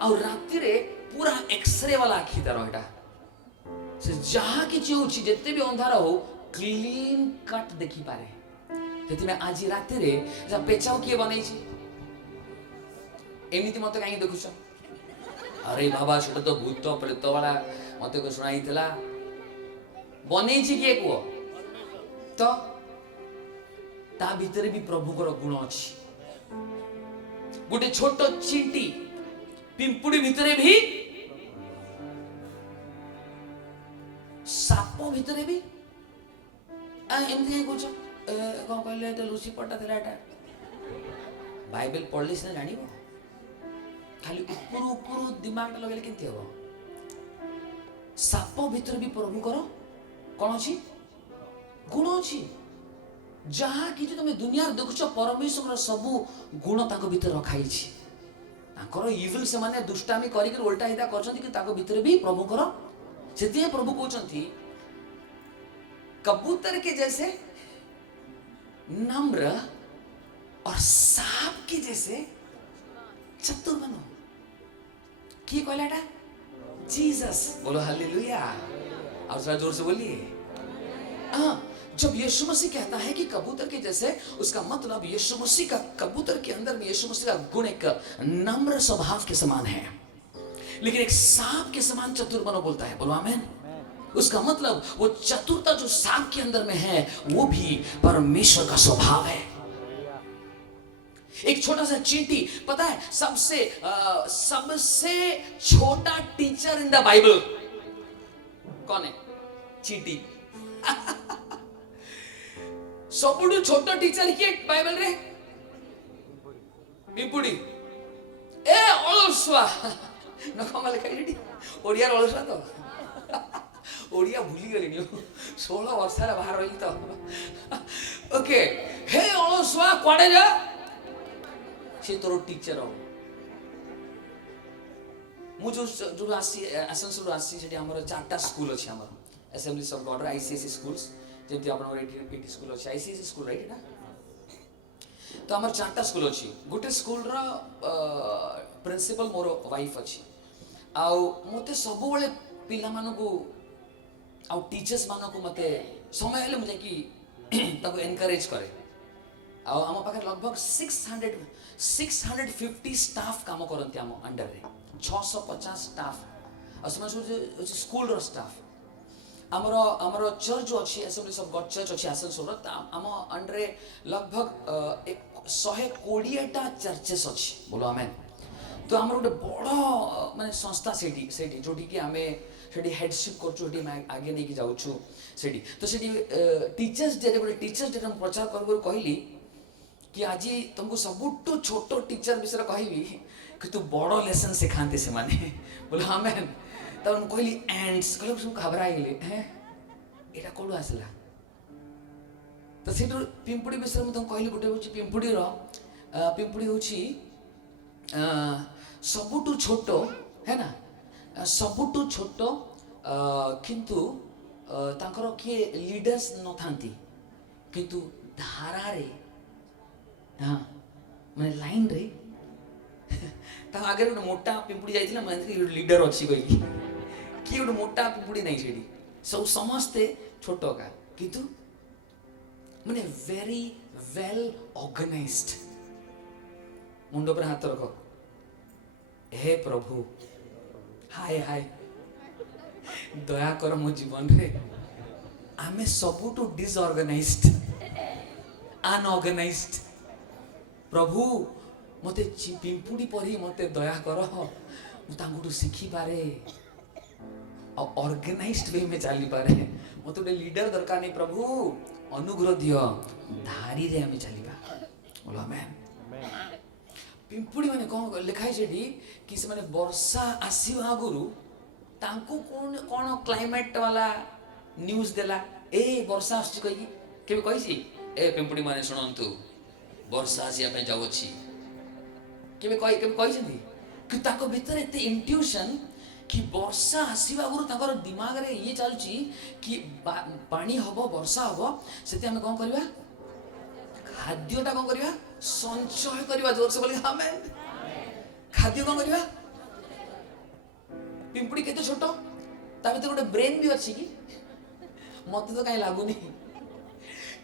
और राति रे पूरा एक्सरे वाला आखी तार एटा से जहां किछि होची जत्ते भी अंधार हो क्लीन कट देखि पारे सेति में आज राति रे जा पेचाओ किए बनै छी एमिति मते काई देखुछ अरे बाबा सेटा तो भूत प्रेत वाला मते को सुनाइतला बनै छी किए को तो ता भीतर भी प्रभु को गुण अछि गोटे छोट चींटी पिंपुड़ी भीतर भी साप भीतर भी एमती कुछ कौन कहले तो लुसीफर था बाइबल पढ़ली से जान खाली ऊपर ऊपर दिमाग लगे केमती हम साप भीतर भी प्रभु करो कौन अच्छी गुण अच्छी जहाँ कि तुम दुनिया देखुच परमेश्वर सबू गुण ताको भीतर रखाई इविल से माने दुष्टामी करिक उल्टा हिता करछंती कि ताको भीतर भी प्रभु करो सेति प्रभु कहउछंती कबूतर के जैसे नम्र और सांप के जैसे चतुर बनो की कहलाटा जीसस बोलो हालेलुया और थोड़ा जोर से बोलिए जब यीशु मसीह कहता है कि कबूतर के जैसे उसका मतलब यीशु मसीह का कबूतर के अंदर में यीशु मसीह का गुण एक नम्र स्वभाव के समान है लेकिन एक सांप के समान चतुर बनो बोलता है बोलो आमीन उसका मतलब वो चतुरता जो सांप के अंदर में है वो भी परमेश्वर का स्वभाव है एक छोटा सा चींटी पता है सबसे छोटा टीचर इन द बाइबल कौन है चींटी सबुठु छोट टीचर किए बाइबल रे पिंपुड़ी ए अलसुआ नकमाले खाइडी ओडिया अलसुआ तो ओडिया भूली गलिनी 16 वर्ष रे बाहर रही तो ओके हे अलसुआ कोडे जा से तोर टीचर हो मु जो आसी आसनसोल आसी सेठी हमर चारटा स्कूल अछि हमर assemblies of God ICSE schools जेमती आपन एटी स्कूल अछि आईसीएसई स्कूल राइट ना तो हमर चारटा स्कूल अछि गोटे स्कूल रा प्रिंसिपल मोर वाइफ अछि आ मते सब बेले पिला मानको आ टीचर्स मानको मते समय हेले मुझे कि ताको एनकरेज करे आ हम पाखे लगभग 650 स्टाफ काम करंती हम अंडर रे 650 स्टाफ आ समय स्कूल रो स्टाफ हमरो चर्च जो अच्छी असेंबलीज ऑफ गॉड चर्च अच्छी आसनसोल आम अंडर लगभग 120टा चर्चेस अच्छी बोलो आमेन तो आम गोटे बड़ माने संस्था सेठी जोटी कि आमे सेठी हेडशिप करछु, सेठी आगे नहीं जाऊँ सेठी। तो सेठी टीचर्स डे गोटे टीचर्स डे हम प्रचार कर कहली कि आज तुमको सबुठु छोट टीचर विषय कहबी कि तू बड़ लेसन सिखाते से माने बोले हाँ मैम। तब हम कहली एंड्स कहले सब घबरा गले हैं एटा कोडू आसला। तो सेठु पिंपुड़ी विषय में तुम कहली गोटे होची पिंपुड़ी होची सबुठु छोट है ना, सबुठु छोट किंतु तांकर किए लीडर्स न थांती किंतु धारा रे हाँ माने लाइन रे ता आगे गोटे मोटा पिंपुड़ी जाइथिला माने लीडर अछि कहि कि गोटे मोटा पिंपुड़ी नहीं सेठी सब समस्ते छोट का किंतु माने वेरी वेल ऑर्गेनाइज्ड। मुंड पर हाथ रख, हे प्रभु हाय हाय दया कर मो जीवन रे आमे सबुठु डिसऑर्गेनाइज्ड अनऑर्गेनाइज्ड। प्रभु मते पिंपुड़ी परी मते दया कर मुझे शिखी पारे ऑर्गेनाइज्ड वे में चली पारे। मत गोटे लीडर दरकार नहीं प्रभु अनुग्रह दियो धारी रे हमें चलिबा बोलो आमेन। पिंपुड़ी माने कौन लिखाई सेठी कि से माने वर्षा आसीबा आगुरु तांको कोन कोन क्लाइमेट वाला न्यूज देला ए वर्षा आसी कहि केबे कहिसी ए पिंपुड़ी माने सुनंतु वर्षा आसी पे जाउ अछि केबे कहि छथि कि ताको भीतर एते इंट्यूशन कि वर्षा आसीबा आगुरु ताकर दिमाग रे ये चलची कि पानी हबो वर्षा हबो सेते हम कोन करबा खाद्यटा कोन करबा संचय करबा। जोर से बोले आमेन। खाद्य कोन करबा पिंपुड़ी केते छोटो ता भीतर गोटे ब्रेन भी अछि कि मते तो काई लागुनी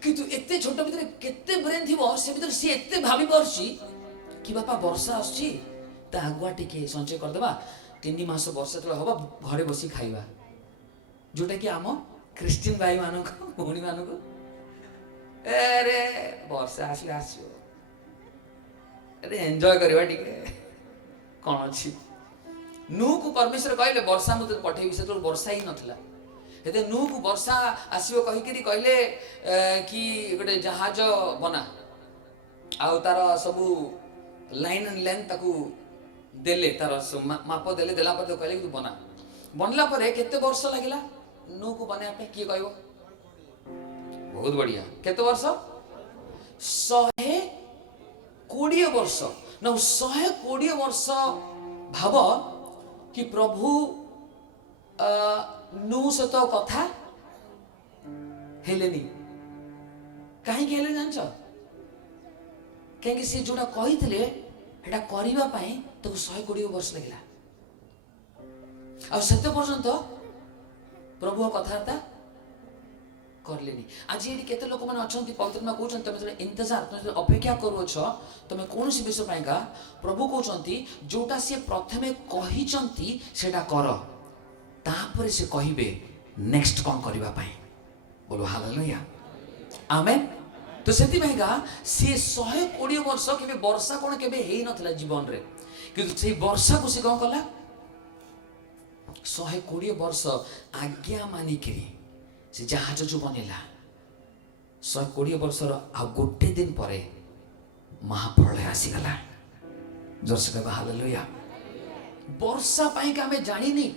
किंतु एते छोटो भीतर केते ब्रेन थिबो से भीतर से एते भाबी परछि कि बापा वर्षा आछि ता आगुआ टिके संचय कर देबा 3 मास वर्षा तले हबा घरे बसी खाइबा जोटा कि आम क्रिश्चियन भाई मानक भौणी मानक अरे वर्षा आसले आसो अरे एंजॉय करबा टिके कोन अछि। नू को परमेश्वर कहले वर्षा मते पठेबी से तो वर्षा ही नथला एते नू को वर्षा आसीबो कहि केरी कहले कि गोटे जहाज बना आ तार सब लाइन एंड लेंथ ताकू देले तार माप देले देला पर कहले कि तू बना बनला पर केते वर्ष लागिला नू को बना पे की कहबो बहुत बढ़िया केते वर्ष 120 वर्ष न 120 वर्ष भाव कि प्रभु नू सहित कथा हेलेनी कहीं हेले जान कहीं सी जोड़ा कही एटा करिबा पई तो 120 वर्ष लगिला आ सत्य पर्यंत प्रभु कथार्ता करलेनी। आज ये केते लोक माने अछंती पवित्र में कहउछन तमे इंतजार तमे अपेक्षा करूछ तमे कोनसी विषय पाइका प्रभु कहउछंती जोटा से प्रथमे कहिचंती सेटा कर तापर से कहिबे नेक्स्ट कोन करबा पई बोलो हालेलुया आमेन। तो सेति भाईगा से 120 वर्ष केबे वर्षा कोन केबे हेई नथला जीवन रे किंतु से वर्षा को से कोन कला 120 वर्ष आज्ञा मानी करी से जहाज जो बनेला 120 वर्ष आ गोटे दिन परे महाप्रलय आसी गला। जोर से कहबा हालेलुया। वर्षा पाई का हमें जानी नहीं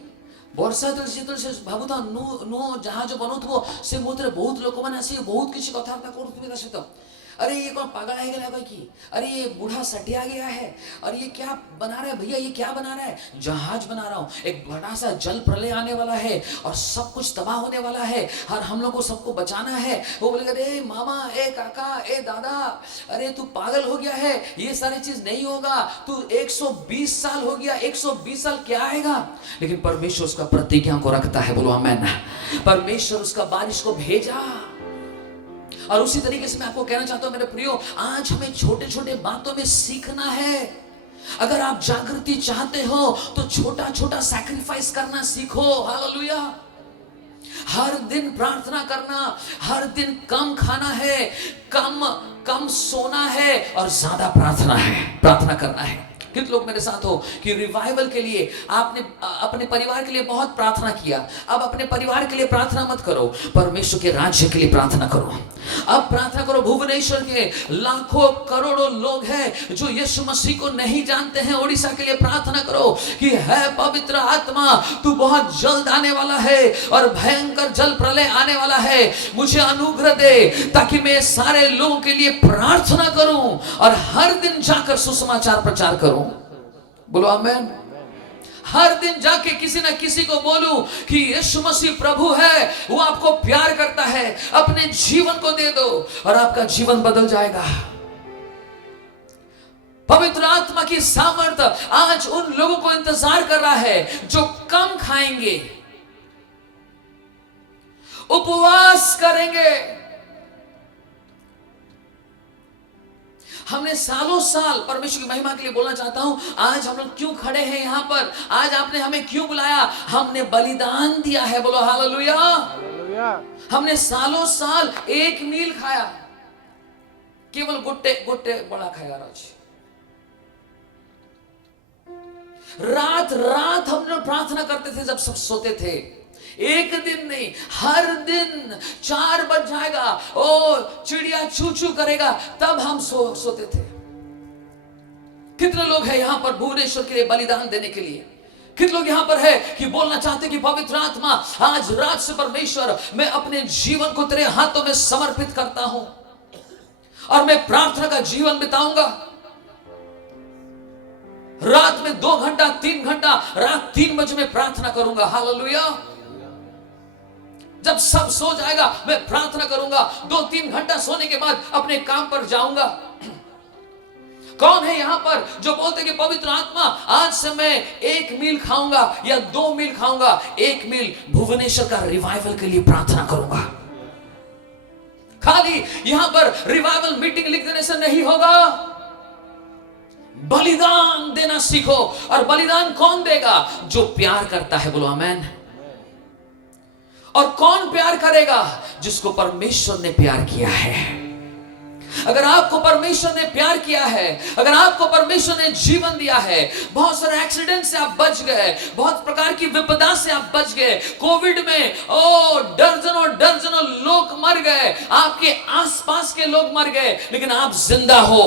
वर्षा तो से भाबुता नो जहाज बनउथबो से मोतरे बहुत लोक माने आसी बहुत किछि कथार्ता करथबे ता सहित अरे ये कौन पागल है गया कोई की अरे ये बूढ़ा सटिया गया है और ये क्या बना रहा है भैया ये क्या बना रहा है जहाज बना रहा हूँ एक बड़ा सा जल प्रलय आने वाला है और सब कुछ तबाह होने वाला है और हम लोग को सबको बचाना है। वो बोले अरे मामा ए काका ए दादा अरे तू पागल हो गया है ये सारी चीज नहीं होगा तू 120 साल हो गया 120 साल क्या आएगा। लेकिन परमेश्वर उसका प्रतिज्ञा को रखता है बोलो आमेन। परमेश्वर उसका बारिश को भेजा और उसी तरीके से मैं आपको कहना चाहता हूं मेरे प्रियो आज हमें छोटे छोटे बातों में सीखना है। अगर आप जागृति चाहते हो तो छोटा छोटा सैक्रिफाइस करना सीखो। हालेलुया। हर दिन प्रार्थना करना, हर दिन कम खाना है, कम सोना है और ज्यादा प्रार्थना करना है। कितने लोग मेरे साथ हो कि रिवाइवल के लिए आपने अपने परिवार के लिए बहुत प्रार्थना किया, अब अपने परिवार के लिए प्रार्थना मत करो, परमेश्वर के राज्य के लिए प्रार्थना करो। अब प्रार्थना करो। भुवनेश्वर के लाखों करोड़ों लोग हैं जो यीशु मसीह को नहीं जानते हैं, उड़ीसा के लिए प्रार्थना करो कि है पवित्र आत्मा, तू बहुत जल्द आने वाला है और भयंकर जल प्रलय आने वाला है, मुझे अनुग्रह दे ताकि मैं सारे लोगों के लिए प्रार्थना करूं और हर दिन जाकर सुसमाचार प्रचार करूं। बोलो आमेन। हर दिन जाके किसी ना किसी को बोलूं कि यीशु मसीह प्रभु है, वो आपको प्यार करता है, अपने जीवन को दे दो और आपका जीवन बदल जाएगा। पवित्र आत्मा की सामर्थ्य आज उन लोगों को इंतजार कर रहा है जो कम खाएंगे, उपवास करेंगे। हमने सालों साल परमेश्वर की महिमा के लिए बोलना चाहता हूं, आज हम लोग क्यों खड़े हैं यहां पर, आज आपने हमें क्यों बुलाया? हमने बलिदान दिया है। बोलो हालेलुया। हमने सालों साल एक मील खाया, केवल गुट्टे गुट्टे बड़ा खाया। रात रात हम लोग प्रार्थना करते थे जब सब सोते थे। एक दिन नहीं, हर दिन 4 बज जाएगा, ओ चिड़िया चू चू करेगा, तब हम सोते थे। कितने लोग हैं यहां पर भुवनेश्वर के लिए बलिदान देने के लिए? कितने लोग यहां पर है कि बोलना चाहते कि पवित्र आत्मा आज रात से परमेश्वर, मैं अपने जीवन को तेरे हाथों में समर्पित करता हूं और मैं प्रार्थना का जीवन बिताऊंगा। रात में 2 घंटा 3 घंटा, रात 3 बजे में प्रार्थना करूंगा। हालेलुया। जब सब सो जाएगा मैं प्रार्थना करूंगा। 2-3 घंटा सोने के बाद अपने काम पर जाऊंगा। कौन है यहां पर जो बोलते कि पवित्र आत्मा आज से मैं 1 मील खाऊंगा या 2 मील खाऊंगा, 1 मील भुवनेश्वर का रिवाइवल के लिए प्रार्थना करूंगा। खाली यहां पर रिवाइवल मीटिंग लिख देने से नहीं होगा, बलिदान देना सीखो। और बलिदान कौन देगा? जो प्यार करता है। बोलो आमेन। और कौन प्यार करेगा? जिसको परमेश्वर ने प्यार किया है। अगर आपको परमेश्वर ने प्यार किया है, अगर आपको परमेश्वर ने जीवन दिया है, बहुत सारे एक्सीडेंट से आप बच गए, बहुत प्रकार की विपदा से आप बच गए, कोविड में दर्जनों लोग मर गए, आपके आसपास के लोग मर गए, लेकिन आप जिंदा हो।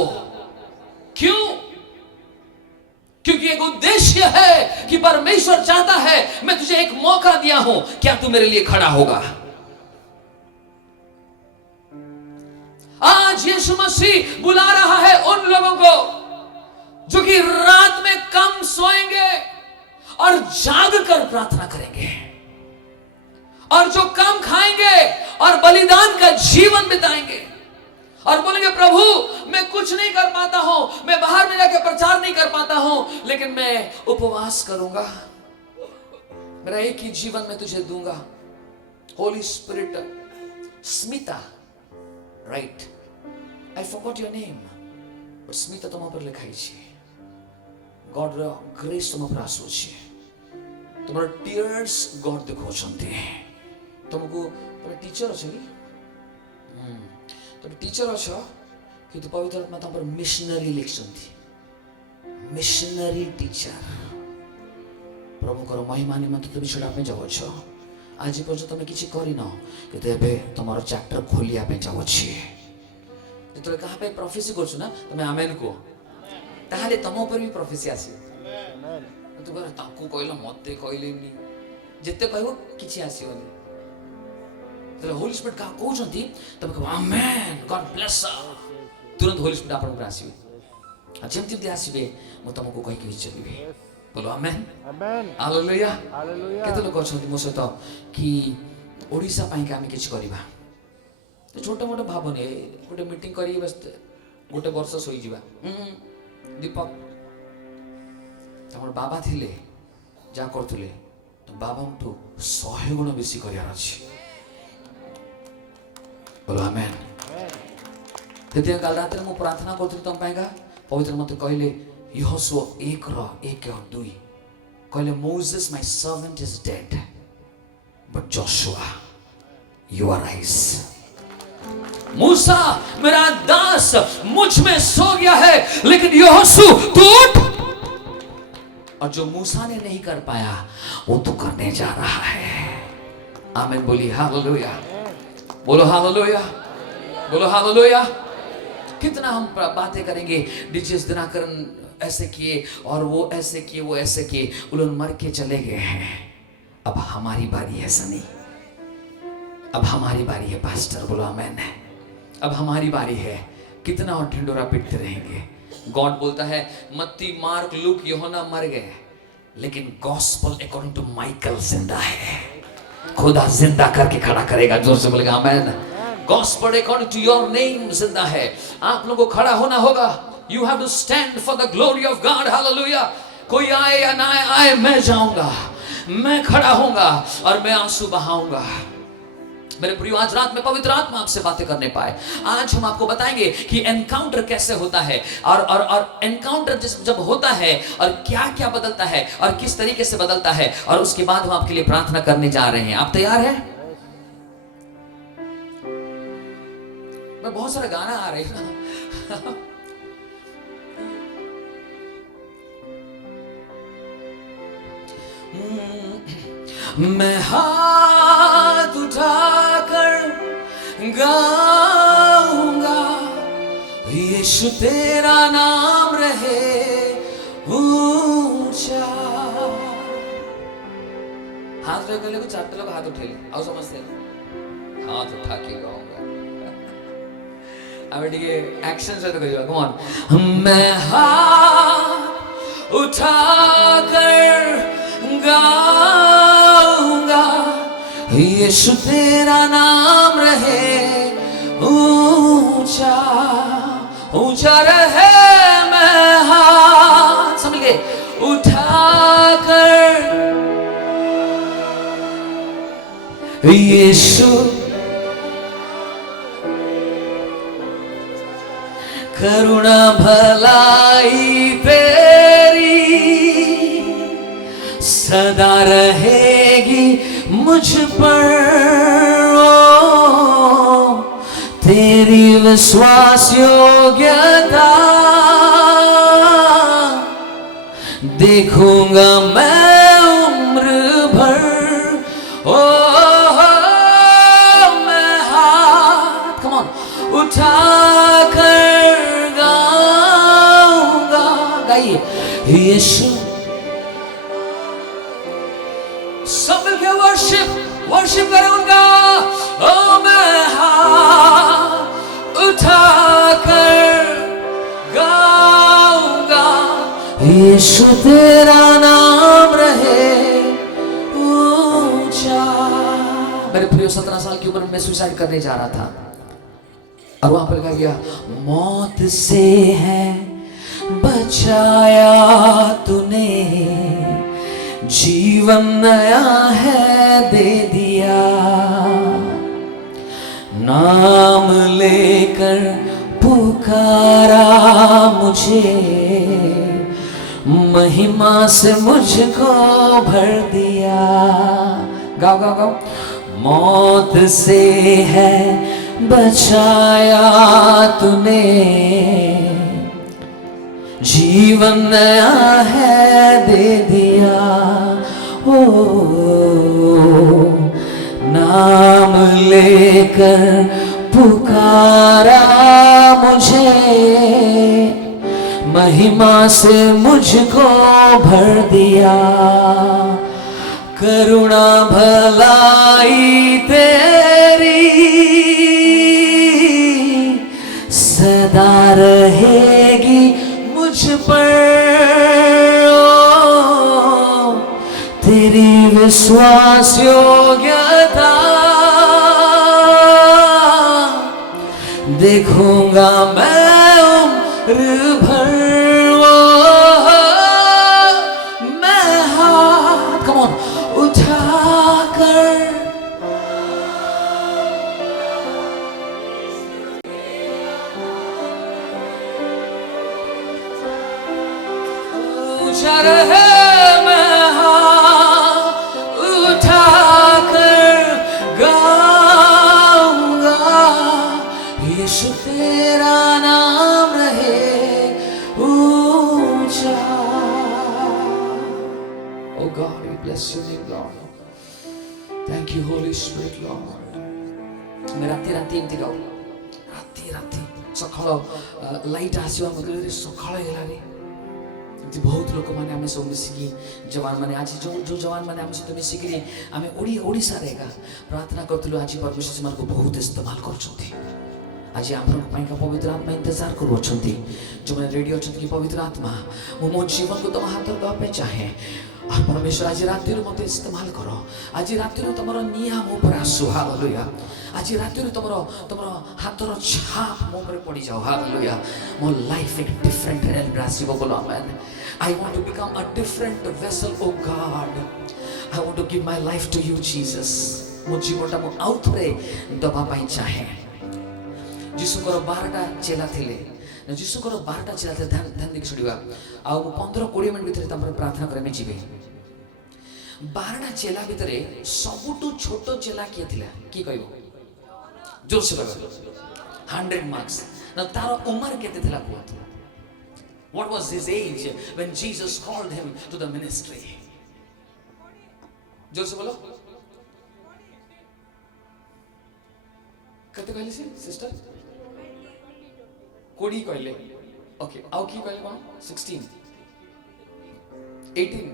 क्यों? क्योंकि एक उद्देश्य है कि परमेश्वर चाहता है, मैं तुझे एक मौका दिया हूं, क्या तू मेरे लिए खड़ा होगा? आज यीशु मसीह बुला रहा है उन लोगों को जो कि रात में कम सोएंगे और जाग कर प्रार्थना करेंगे, और जो कम खाएंगे और बलिदान का जीवन बिताएंगे और बोलेंगे प्रभु मैं कुछ नहीं कर पाता हूं, मैं बाहर में जाकर प्रचार नहीं कर पाता हूं, लेकिन मैं उपवास करूंगा, मेरा एक ही जीवन मैं तुझे दूंगा। Holi spirit, Smita, right, I forgot your name, but Smita तुम पर लिखाई छे। गॉड ग्रेस तुम पर आसो छे, तुम्हारा टीयर्स गॉड देखो छंते हैं। तुमको तुम टीचर अच्छे कि तुम टीचर अच्छो कि तू पवित्र आत्मा तुम पर मिशनरी लिखछन थी, मिशनरी टीचर। प्रभु कर महिमा निमंत्रण तुम छड़ा पे जाओ छ। आज पर्यंत तुम किछि करिन कि एबे तमरो चैप्टर खोलिया पे जाओ छी। जेतले कहा पे प्रोफेसी करछु ना तुम आमेन को, ताहले तम ऊपर भी प्रोफेसी आसी। तू कर ताकू कहलो मते कहलेनी, जेते कहबो किछि आसीओनी। तेरे होली स्पिरिट का कहउछंती तब कह आमेन, गॉड ब्लेस, तुरंत होली स्पिरिट आपन ऊपर आसीबे। जेमति आसीबे म तुमको कहि के चलिबे। बोलो आमेन, आमेन, हालेलुया, हालेलुया। केते लोक अछंती मो सहित कि ओडिसा पाई के आमे किछ करिबा, तो छोटा मोटा भाबने गोटे मीटिंग करी बस गोटे वर्ष सोई जिबा। दीपक तमर बाबा थिले जा करथुले, तो बाबांठू 100 गुण बेसी करियार अछि। बोलो आमेन। तेतिया काल रात में प्रार्थना करथुली तम पाएगा, पवित्र मते कहले यहोशुआ 1:1-2 कहले Moses my servant is dead but Joshua you are rise. मूसा मेरा दास मुझ में सो गया है, लेकिन यहोशू तू उठ और जो मूसा ने नहीं कर पाया वो तू करने जा रहा है। आमीन बोलिए हालेलुया, बोलो हालेलुया, बोलो हालेलुया। कितना हम बातें करेंगे, डीजे दिनाकरण ऐसे किए और वो ऐसे किए, वो ऐसे किए, वो लोग मर के चले गए हैं। अब हमारी बारी है सनी, अब हमारी बारी है पास्टर, बोलो आमीन। अब हमारी बारी है। कितना और ढिंडोरा पीटते रहेंगे। गॉड बोलता है मत्ती, मार्क, लूक, यूहन्ना मर गए, लेकिन गॉस्पेल अकॉर्डिंग टू माइकल जिंदा है। खुदा जिंदा करके खड़ा करेगा। जोर से बोलेगा आमीन। Gospel according to your name जिंदा है। आप लोगों को खड़ा होना होगा। You have to stand for the glory of God. Hallelujah. कोई आए या ना आए, मैं जाऊंगा, मैं खड़ा होऊंगा और मैं आंसू बहाऊंगा। मेरे प्रियो, आज रात में पवित्र आत्मा आपसे बातें करने पाए। आज हम आपको बताएंगे कि एनकाउंटर कैसे होता है और एनकाउंटर जब होता है और क्या क्या बदलता है और किस तरीके से बदलता है, और उसके बाद हम आपके लिए प्रार्थना करने जा रहे हैं। आप तैयार हैं? मैं बहुत सारा गाना आ रहे हैं मैं हाथ उठाकर गाऊंगा, यीशु तेरा नाम रहे ऊंचा। हाथ रख ले, चार लोग हाथ उठे ले, आओ समझते हैं। हाथ उठा के गाऊंगा। अब ये एक्शन से तो करिएगा, कम ऑन। मैं हाथ उठाकर गाऊंगा, यीशु तेरा नाम रहे ऊंचा, ऊंचा रहे। मैं हाथ समझ गए उठाकर, यीशु करुणा भलाई तेरी सदा रहेगी मुझ पर, ओ तेरी विश्वास योग्यता देखूंगा मैं उम्र भर। ओ मैं हाथ कम ऑन उठाकर गाऊंगा, गाइए यीशु। सब मिलके वर्शिप करें उनका। ओ मैं हाथ उठाकर गाऊंगा, यीशु तेरा नाम रहे ऊंचा। मेरे प्रियो, 17 साल की उम्र में सुसाइड करने जा रहा था और वहां पर कहा गया, मौत से है बचाया तूने, जीवन नया है दे दिया। नाम लेकर पुकारा मुझे, महिमा से मुझको भर दिया। गाओ गाओ गाओ। मौत से है बचाया तूने, जीवन नया है दे दिया। ओ नाम लेकर पुकारा मुझे, महिमा से मुझको भर दिया। करुणा भलाई तेरी सदा रहेगी मुझ पर, तेरी विश्वास योग्यता देखूंगा मैं उम्र भर। मैं हाथ कम ऑन उठाकर ऊंचा रहे। मैं हाथ उठाकर गाऊंगा, यीशु तेरा नाम रहे ऊंचा। God, we bless your name, Lord. Thank you, Holy Spirit, Lord. मैं राती एमती गाऊ राती सकाळ लाइट आसिवा मतलब सकाळ हेला रे एमती बहुत लोक माने आमे सब मिसिकी जवान माने आज जो जवान माने आमे सब मिसिकी आमे ओडिसा रेगा प्रार्थना करतलु आज परमेश्वर मन को बहुत इस्तेमाल करछथि आज आपण पाइका पवित्र आत्मा इंतजार करू छथि जो माने रेडियो छथि कि पवित्र आत्मा मो जीवन को तुम हाथ दबा पे चाहे परमेश्वर आज राति मत इस्तेमाल करो आज राति तुम नियम ऊपर आसु हालेलुया आज राति तुम हाथर छाप मो पर पड़ी जाओ हालेलुया मो लाइफ एक डिफरेंट रेल रासिबो बोलो amen I want to become a different vessel O God I want to give my life to you Jesus मो जीवनटा मो आउथरे दबा पाई चाहे जीसुकर 12टा चेला थिले जीसुकर 12टा चेला थे ध्यान देखि सुनिबा आ 15-20 मिनिट भितर तमर प्रार्थना करे में जीवे 12टा चेला भितरे सबुटु छोटो चेला के थिला की कहबो जोर से कहबो 100 मार्क्स ना तारो उम्र केते थिला कोत what was his age when Jesus called him to the ministry जोर से बोलो कते कहले सिस्टर कोडी कहले ओके आउ की कहले मां 16 18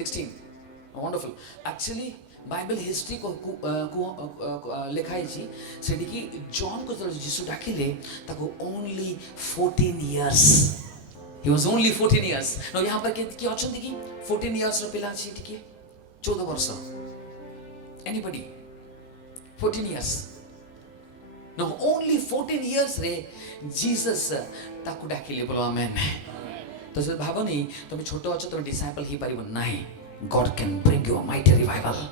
16 वंडरफुल एक्चुअली बाइबल हिस्ट्री को लिखाई छी सेडी की जॉन को जब यीशु डाकिले ताको only 14 years he was only 14 years no यहां पर के अछंती की 14 इयर्स रो पिला छी ठीक है 14 वर्ष anybody 14 years no only 14 years रे जीसस ताकू डाकिले बोलो आमेन तो से भाबनी तुम छोटो अछ तुम डिसाइपल ही परिबो नाही God can bring you a mighty revival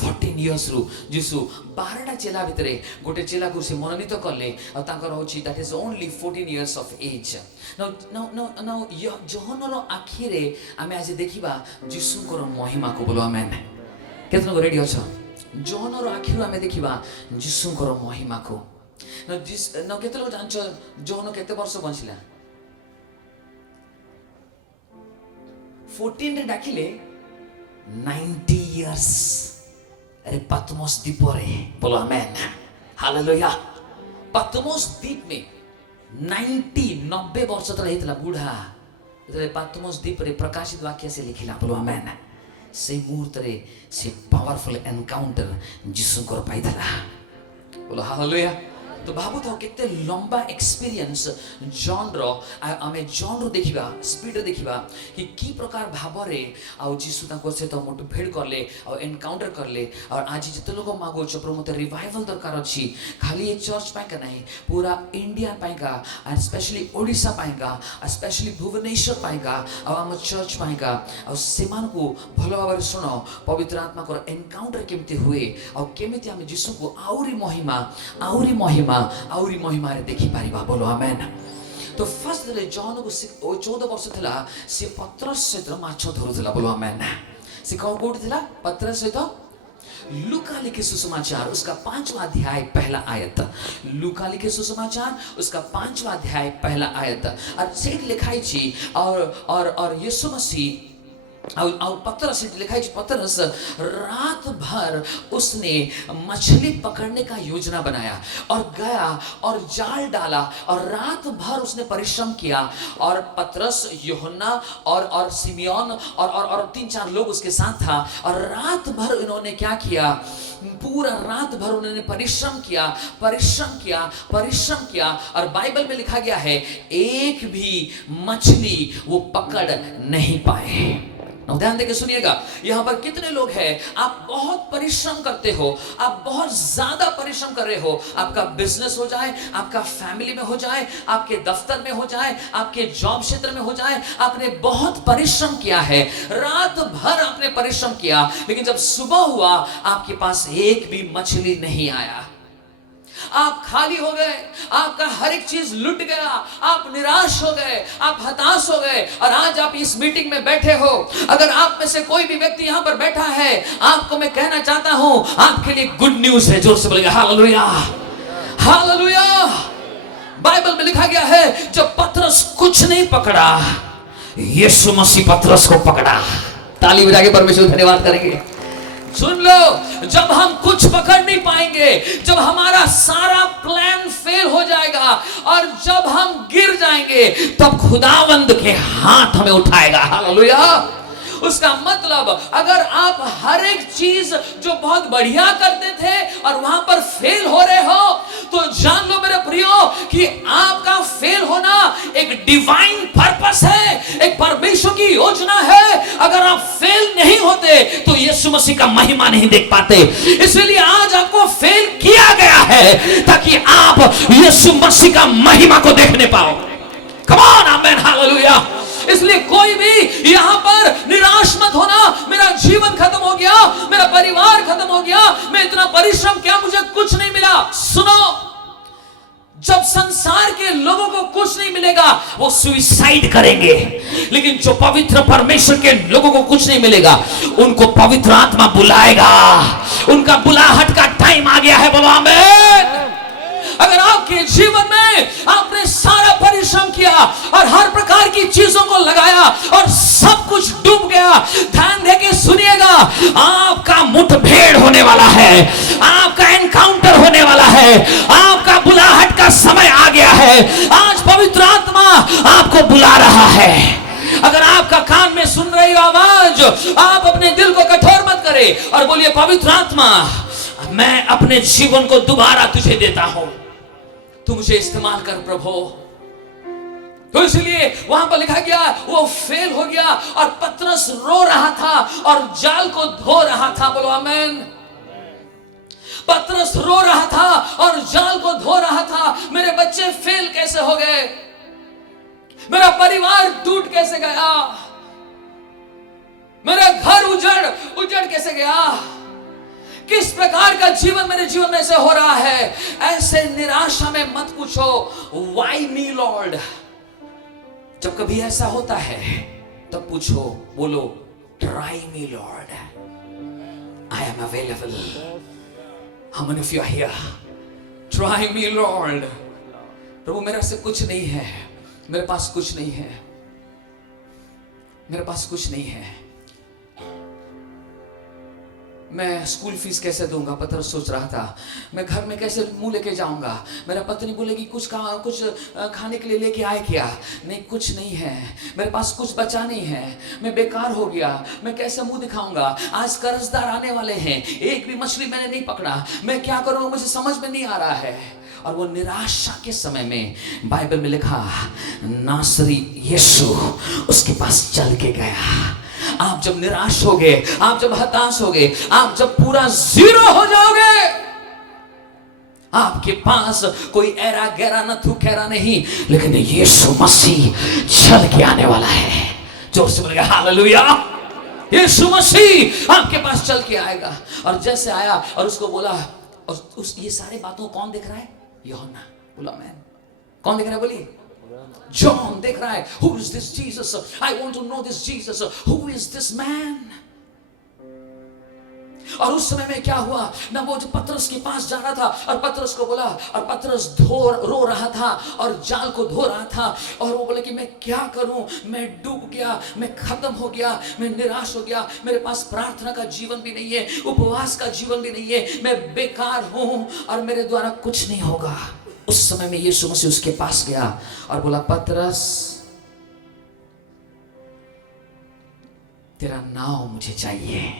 14 years रु जीसु 12टा चेला भितरे गोटे चेला को से मनोनीत करले आ ताकर होची that is only 14 years of age now जोहनर आखी रे आमे आज देखिबा जीसु कर महिमा को बोलो आमेन केतनो रेडी अछ जोहनर आखिरु आमे देखिबा जीसुकर महिमा को न केते लोग जानछ जोहन केते वर्ष बंचिला 14 रे डाकिले 90 इयर्स अरे पतमोस द्वीप रे बोलो आमेन हालेलुया पतमोस द्वीप में 90 वर्ष तले हेतला बूढ़ा रे पतमोस द्वीप रे प्रकाशित वाक्य से लिखिला बोलो आमेन से मुहूर्त रे से पावरफुल एनकाउंटर जीसु कर पाइथला बोलो हालेलुया तो बाबू तो केते लंबा एक्सपीरियंस जॉन रो आमे जॉन रो देखिबा स्पीड देखिबा कि की प्रकार भाबरे आ जीसु ताको से तो मोट भेड़ करले आ एनकाउंटर करले और आज जते लोग मागो छ प्रभु मते रिवाइवल दरकार अछि खाली एक चर्च पाइका नहीं पूरा इंडिया पाइका एंड स्पेशली ओडिसा पाइका स्पेशली भुवनेश्वर पाइका आ हम चर्च पाइका आ सेमान को भलो भाबरे सुनो पवित्र आत्मा को एनकाउंटर केमते हुए आ केमिति हम जीसु को आउरी महिमा रे देखि पारिबा बोलो आमेन तो फर्स्ट रे जॉन को 14 वर्ष थिला से पत्रस सहित माछ धरुथिला बोलो आमेन से कोड थिला पत्रस सहित लूका लिखे सुसमाचार उसका 5वां अध्याय पहला आयत लूका लिखे सुसमाचार उसका 5वां अध्याय पहला आयत और से लिखाई छी और यीशु मसीह और पतरस लिखाई पतरस रात भर उसने मछली पकड़ने का योजना बनाया और गया और जाल डाला और रात भर उसने परिश्रम किया और पतरस यूहन्ना और सिमियोन और 3-4 लोग उसके साथ था और रात भर इन्होंने क्या किया पूरा रात भर उन्होंने परिश्रम किया और बाइबल में लिखा गया है एक भी मछली वो पकड़ नहीं पाए ध्यान देके सुनिएगा यहाँ पर कितने लोग हैं आप बहुत परिश्रम करते हो आप बहुत ज्यादा परिश्रम कर रहे हो आपका बिजनेस हो जाए आपका फैमिली में हो जाए आपके दफ्तर में हो जाए आपके जॉब क्षेत्र में हो जाए आपने बहुत परिश्रम किया है रात भर आपने परिश्रम किया लेकिन जब सुबह हुआ आपके पास एक भी मछली नहीं आया आप खाली हो गए आपका हर एक चीज लुट गया आप निराश हो गए आप हताश हो गए और आज आप इस मीटिंग में बैठे हो अगर आप में से कोई भी व्यक्ति यहां पर बैठा है आपको मैं कहना चाहता हूं आपके लिए गुड न्यूज़ है जोर से बोलिए हालेलुया हालेलुया बाइबल में लिखा गया है जब पतरस कुछ नहीं पकड़ा यीशु मसीह पतरस को पकड़ा। ताली बजा के परमेश्वर धन्यवाद करेंगे। सुन लो, जब हम कुछ पकड़ नहीं पाएंगे, जब हमारा सारा प्लान फेल हो जाएगा और जब हम गिर जाएंगे, तब खुदावंद के हाथ हमें उठाएगा। हालेलुया। उसका मतलब अगर आप हर एक चीज जो बहुत बढ़िया करते थे और वहां पर फेल हो रहे हो, तो जान लो मेरे प्रियो कि आपका फेल होना एक डिवाइन पर्पस है, एक परमेश्वर की योजना है। अगर आप फेल नहीं होते तो यीशु मसीह का महिमा नहीं देख पाते। इसलिए आज आपको फेल किया गया है ताकि आप यीशु मसीह का महिमा को देखने पाओ। Come on, amen, hallelujah. इसलिए कोई भी यहां पर निराश मत होना, मेरा जीवन खत्म हो गया, मेरा परिवार खत्म हो गया, मैं इतना परिश्रम किया, मुझे कुछ नहीं मिला। सुनो, जब संसार के लोगों को कुछ नहीं मिलेगा वो सुसाइड करेंगे, लेकिन जो पवित्र परमेश्वर के लोगों को कुछ नहीं मिलेगा उनको पवित्र आत्मा बुलाएगा। उनका बुलाहट का टाइम आ गया है। बोलो आमीन। अगर आपके जीवन में आपने सारा परिश्रम किया और हर प्रकार की चीजों को लगाया और सब कुछ डूब गया, ध्यान देके सुनिएगा, आपका मुठभेड़ होने वाला है, आपका एनकाउंटर होने वाला है, आपका बुलाहट का समय आ गया है। आज पवित्र आत्मा आपको बुला रहा है। अगर आपका कान में सुन रही आवाज, आप अपने दिल को कठोर मत करें और बोलिए, पवित्र आत्मा, मैं अपने जीवन को दोबारा तुझे देता हूं, तू मुझे इस्तेमाल कर प्रभु। तो इसलिए वहां पर लिखा गया, वो फेल हो गया और पतरस रो रहा था और जाल को धो रहा था। बोलो आमीन। पतरस रो रहा था और जाल को धो रहा था। मेरे बच्चे फेल कैसे हो गए, मेरा परिवार टूट कैसे गया, मेरा घर उजड़ कैसे गया, किस प्रकार का जीवन मेरे जीवन में से हो रहा है। ऐसे निराशा में मत पूछो, वाई मी लॉर्ड। जब कभी ऐसा होता है तब पूछो, बोलो, try me Lord, I am available. How many of you are here? Try me Lord. प्रभु मेरे से कुछ नहीं है, मेरे पास कुछ नहीं है, मेरे पास कुछ नहीं है, मैं स्कूल फीस कैसे दूंगा? पतरस सोच रहा था, मैं घर में कैसे मुंह लेके जाऊंगा? मेरा पत्नी बोलेगी कुछ खाने के लिए लेके आए क्या? नहीं, कुछ नहीं है, मेरे पास कुछ बचा नहीं है, मैं बेकार हो गया, मैं कैसे मुंह दिखाऊंगा? आज कर्जदार आने वाले हैं, एक भी मछली मैंने नहीं पकड़ा, मैं क्या करूंगा? मुझे समझ में नहीं आ रहा है। और वो निराशा के समय में बाइबल में लिखा, नासरी यीशु उसके पास चल के गया। आप जब निराश होगे, आप जब हताश होगे, आप जब पूरा जीरो हो जाओगे, आपके पास कोई एरा गहरा न थू खैरा नहीं, लेकिन यीशु मसीह चल के आने वाला है। जोर से बोलेगा हालेलुया। यीशु मसीह आपके पास चल के आएगा। और जैसे आया और उसको बोला, और ये सारे बातों को कौन देख रहा है? यूहन्ना। बोला मैं, कौन देख रहा है? बोलिए, जॉन देख रहा है। Who is this Jesus? I want to know this Jesus. Who is this man? और उस समय में क्या हुआ ना, वो जो पतरस के पास जा रहा था और पतरस को बोला, और पतरस रो रहा था और जाल को धो रहा था, और वो बोले कि मैं क्या करूं, मैं डूब गया, मैं खत्म हो गया, मैं निराश हो गया, मेरे पास प्रार्थना का जीवन भी नहीं है, उपवास का जीवन भी नहीं है, मैं बेकार हूं और मेरे द्वारा कुछ नहीं होगा। उस समय में यीशु मसीह उसके पास गया और बोला, पतरस, तेरा नाव मुझे चाहिए।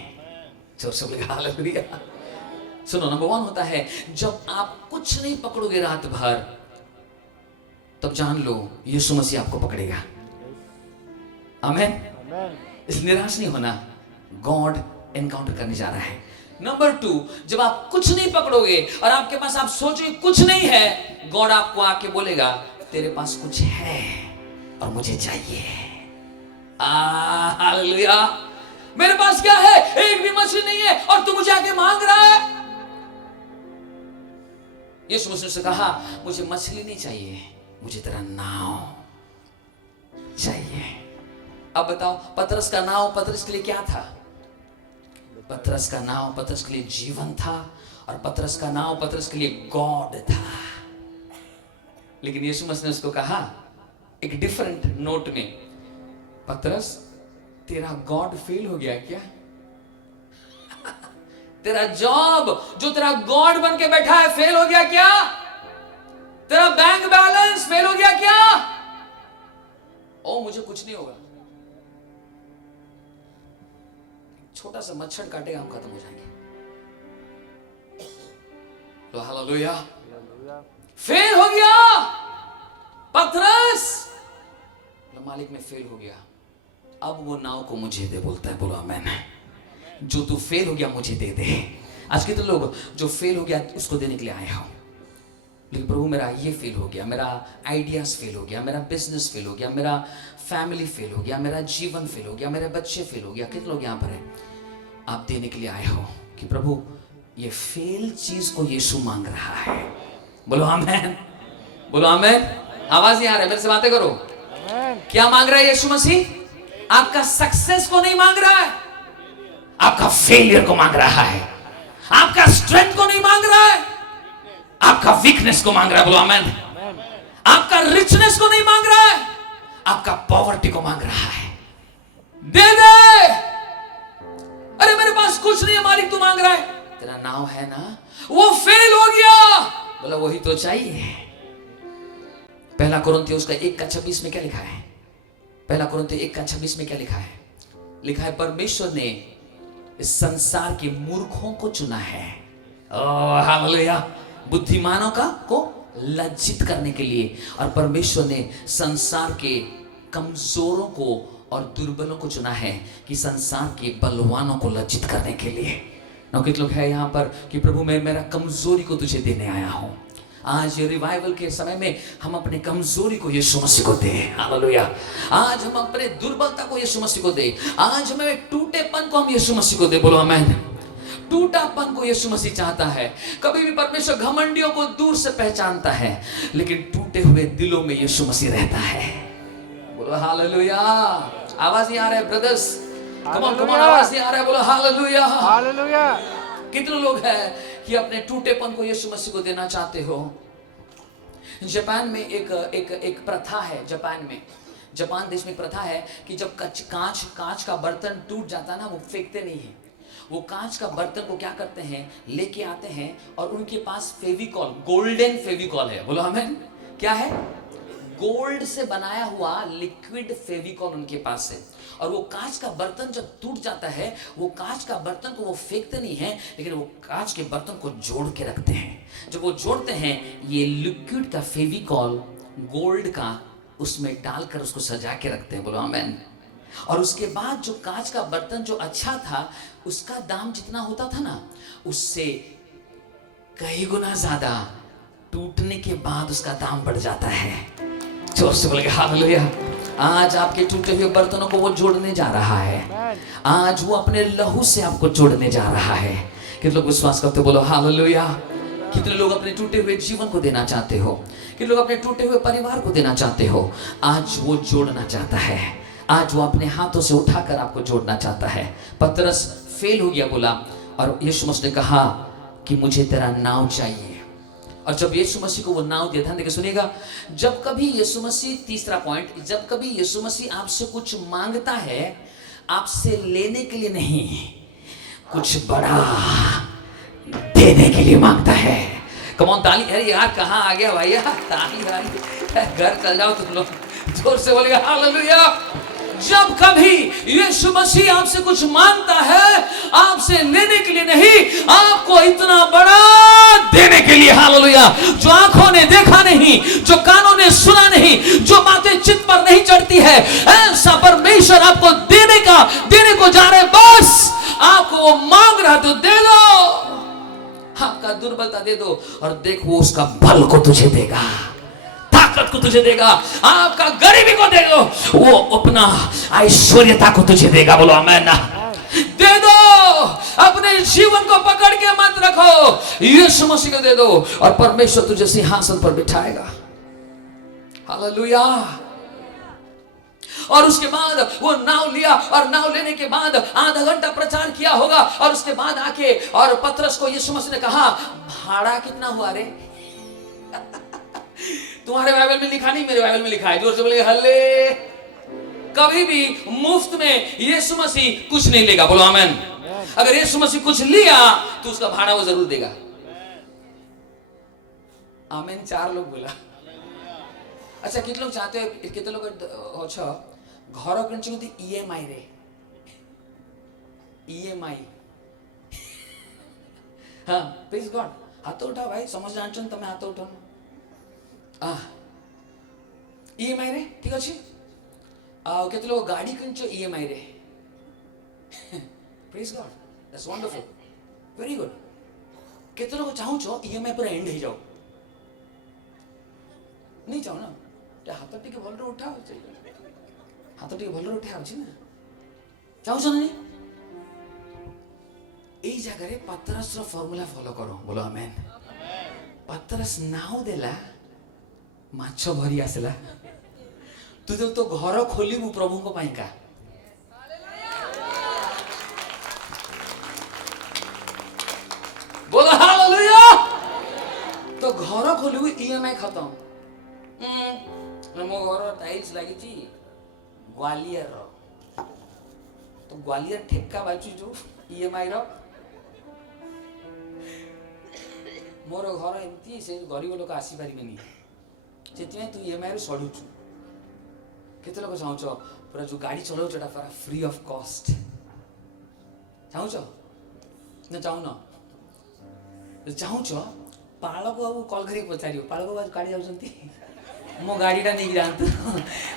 जोर से बोलेगा हालेलुया। सुनो, नंबर 1 होता है, जब आप कुछ नहीं पकड़ोगे रात भर, तब जान लो यीशु मसीह आपको पकड़ेगा। आमीन। इस निराश नहीं होना, गॉड एनकाउंटर करने जा रहा है। नंबर 2, जब आप कुछ नहीं पकड़ोगे और आपके पास, आप सोचोगे कुछ नहीं है, गॉड आपको आके बोलेगा, तेरे पास कुछ है और मुझे चाहिए। हालेलुया। मेरे पास क्या है? एक भी मछली नहीं है और तू मुझे आके मांग रहा है। यीशु मसीह से कहा, मुझे मछली नहीं चाहिए, मुझे तेरा नाव चाहिए। अब बताओ, पतरस का नाव पतरस के लिए क्या था? पतरस का नाव पतरस के लिए जीवन था, और पतरस का नाव पतरस के लिए गॉड था। लेकिन यीशु मसीह ने उसको कहा एक डिफरेंट नोट में, पतरस, तेरा गॉड फेल हो गया क्या? तेरा जॉब जो तेरा गॉड बन के बैठा है फेल हो गया क्या? तेरा बैंक बैलेंस फेल हो गया क्या? ओ मुझे कुछ नहीं होगा, छोटा सा मच्छर काटेगा, हम खत्म हो जाएंगे। तो हालेलुया, फेल हो गया पतरस, मालिक में फेल हो गया, अब वो नाव को मुझे दे, बोलता है, बोलो आमीन। जो तू फेल हो गया मुझे दे दे। आज कितने लोग जो फेल हो गया उसको देने के लिए आए हो, लेकिन प्रभु मेरा ये फेल हो गया, मेरा आइडियाज फेल हो गया, मेरा बिजनेस फेल हो गया, मेरा फैमिली फेल हो गया, मेरा जीवन फेल हो गया, मेरे बच्चे फेल हो गया। कितने लोग यहाँ पर हैं, आप देने के लिए आए हो कि प्रभु ये फेल चीज को यीशु मांग रहा है। बोलो आमीन, बोलो आमीन। आवाज नहीं आ रहा है, मेरे से बातें करो। क्या मांग रहा है यीशु मसीह? आपका सक्सेस को नहीं मांग रहा है, आपका फेलियर को मांग रहा है। आपका स्ट्रेंथ को नहीं मांग रहा है, आपका वीकनेस को मांग रहा है। बोलो आमीन। आपका रिचनेस को नहीं मांग रहा है, आपका पॉवर्टी को मांग रहा है। दे दे। अरे मेरे पास कुछ नहीं है मालिक, तू मांग रहा है, तेरा नाव है ना, वो फेल हो गया। बोला वही तो चाहिए। पहला कुरिन्थियों उसका 1:26 में क्या लिखा है? पहला कुरिन्थियों 1:26 में क्या लिखा है? लिखा है, परमेश्वर ने इस संसार के मूर्खों को चुना है, हालेलुया, बुद्धिमानों को लज्जित करने के लिए, और परमेश्वर ने संसार के कमजोरों को और दुर्बलों को चुना है कि संसार के बलवानों को लज्जित करने के लिए। कितने लोग हैं यहाँ पर कि प्रभु मैं मेरा कमजोरी को तुझे देने आया हूँ। आज रिवाइवल के समय में हम अपने कमजोरी को यीशु मसीह को दे, हालेलुया। आज हम अपने दुर्बलता को यीशु मसीह को दे, आज हमें टूटेपन को हम यीशु मसीह को दे। बोलो आमीन। टूटापन को यीशु मसीह चाहता है। कभी भी परमेश्वर घमंडियों को दूर से पहचानता है, लेकिन टूटे हुए दिलों में यीशु मसीह रहता है। बोलो हालेलुया। आवाज नहीं आ रहा है ब्रदर्स? कम ऑन आवाज नहीं आ रहा है? बोलो हालेलुया, हालेलुया। कितने लोग हैं कि अपने टूटेपन को यीशु मसीह को देना चाहते हो? जापान में एक प्रथा है, जापान देश में प्रथा है कि जब कांच का बर्तन टूट जाता ना, वो फेंकते नहीं है। वो कांच का बर्तन को क्या करते हैं, लेके आते हैं, और उनके पास फेविकॉल, गोल्डन फेविकॉल है। बोलो आमीन। क्या है? गोल्ड से बनाया हुआ लिक्विड फेविकॉल उनके पास है। और वो कांच का बर्तन जब टूट जाता है, वो कांच का बर्तन को वो फेंकते नहीं है, लेकिन वो कांच के बर्तन को जोड़ के रखते हैं। जब वो जोड़ते हैं, ये लिक्विड का फेविकॉल गोल्ड का उसमें डालकर उसको सजा के रखते हैं। बोलो आमीन। और उसके बाद जो कांच का बर्तन जो अच्छा था, उसका दाम जितना होता था ना, उससे कई गुना ज्यादा टूटने के बाद उसका दाम बढ़ जाता है। जोर से बोलेंगे हालेलुया। आज आपके टूटे हुए बर्तनों को वो जोड़ने जा रहा है। आज वो अपने लहू से आपको जोड़ने जा रहा है। कितने लोग विश्वास करते? बोलो हालेलुया। कितने लोग अपने टूटे हुए जीवन को देना चाहते हो? कितने लोग अपने टूटे हुए परिवार को देना चाहते हो? आज वो जोड़ना चाहता है। आज वो अपने हाथों से उठाकर आपको जोड़ना चाहता है। पतरस फेल हो गया, बोला, और यीशु मसीह ने कहा कि मुझे तेरा नाव चाहिए। और जब यीशु मसीह को वो नाव दिया, ध्यान देकर सुनिएगा, जब कभी यीशु मसीह, तीसरा पॉइंट, जब कभी यीशु मसीह आपसे कुछ मांगता है, आपसे लेने के लिए नहीं, कुछ बड़ा देने के लिए मांगता है। कम ऑन ताली। अरे यार कहाँ आ गया भैया? ताली घर चल जाओ तुम लोग, जोर से बोलेगा हालेलुया। जब कभी यीशु मसीह आपसे कुछ मांगता है, आपसे लेने के लिए नहीं, आपको इतना बड़ा देने के लिए, हालेलुया। जो आंखों ने देखा नहीं, जो कानों ने सुना नहीं, जो बातें चित्त पर नहीं चढ़ती है, ऐसा परमेश्वर आपको देने को जा रहे। बस आपको वो मांग रहा तो दे दो। आपका दुर्बलता दे दो, और देख वो उसका बल को तुझे देगा, ताकत को तुझे देगा, आपका गरीबी को देगा, वो अपना ऐश्वर्यता को तुझे देगा। बोलो आमीन। दे दो। अपने जीवन को पकड़ के मत रखो, यीशु मसीह को दे दो, और परमेश्वर तुझे सिंहासन पर बिठाएगा। हालेलुया। और उसके बाद वो नाव लिया, और नाव लेने के बाद आधा घंटा प्रचार किया होगा, और उसके बाद आके और पतरस को यीशु मसीह ने कहा, भाड़ा कितना हुआ रे? तुम्हारे बाइबल में लिखा नहीं, मेरे बाइबल में लिखा है। जोर से बोलिए हल्ले। कभी भी मुफ्त में यीशु मसीह कुछ नहीं लेगा। बोलो आमेन। अगर यीशु मसीह कुछ लिया तो उसका भाड़ा वो जरूर देगा। आमेन। 4 लोग बोला। अच्छा कितने लोग चाहते हो, कितने लोग अच्छा घर किणुछंती ईएमआई रे, ईएमआई। हाँ प्लीज गॉड हाथ उठाओ भाई, समझ जानछन तमे हाथ उठाओ। ईएमआई रे ठीक अछि। केते लोग गाड़ी किणुछ ईएमआई रे। Please God that's wonderful, very good. केते लोग चाहूछ ईएमआई पर एंड हो जाओ, नहीं चाहो ना, हाथ टिके भलरे उठाओ, हाथ टिके भलरे उठाओ छी ना, चाहूछ ना नहीं। এই জায়গায় পাতরাসর ফর্মুলা ফলো করো। বলো আমেন। পাতরাস নাও দেলা মাছ ভরি আসলা, তু তো ঘর খোলিবু প্রভুଙ୍କ পাইକା। बोलो हालेलुया। तो घर खोलिबु ईएमआई खत्म। मो घर टाइल्स लगी ग्वालियर, तो ग्वालियर ठेका बाजू जो ईएमआई रो मोर घर एमती से गरीब लोक आसी पारिबेनी, से तू ईएमआई रे सड़ुछु। केते लोक चाहूछ पूरा जो गाड़ी चलाउछ एटा पूरा फ्री ऑफ कॉस्ट, चाहूछ ना चाहू ना चाहूछ। पालक बाबू कॉल करी पचारियो, पालक बाबू गाड़ी जाउछंती, मो गाड़ीटा नहीं जानतु,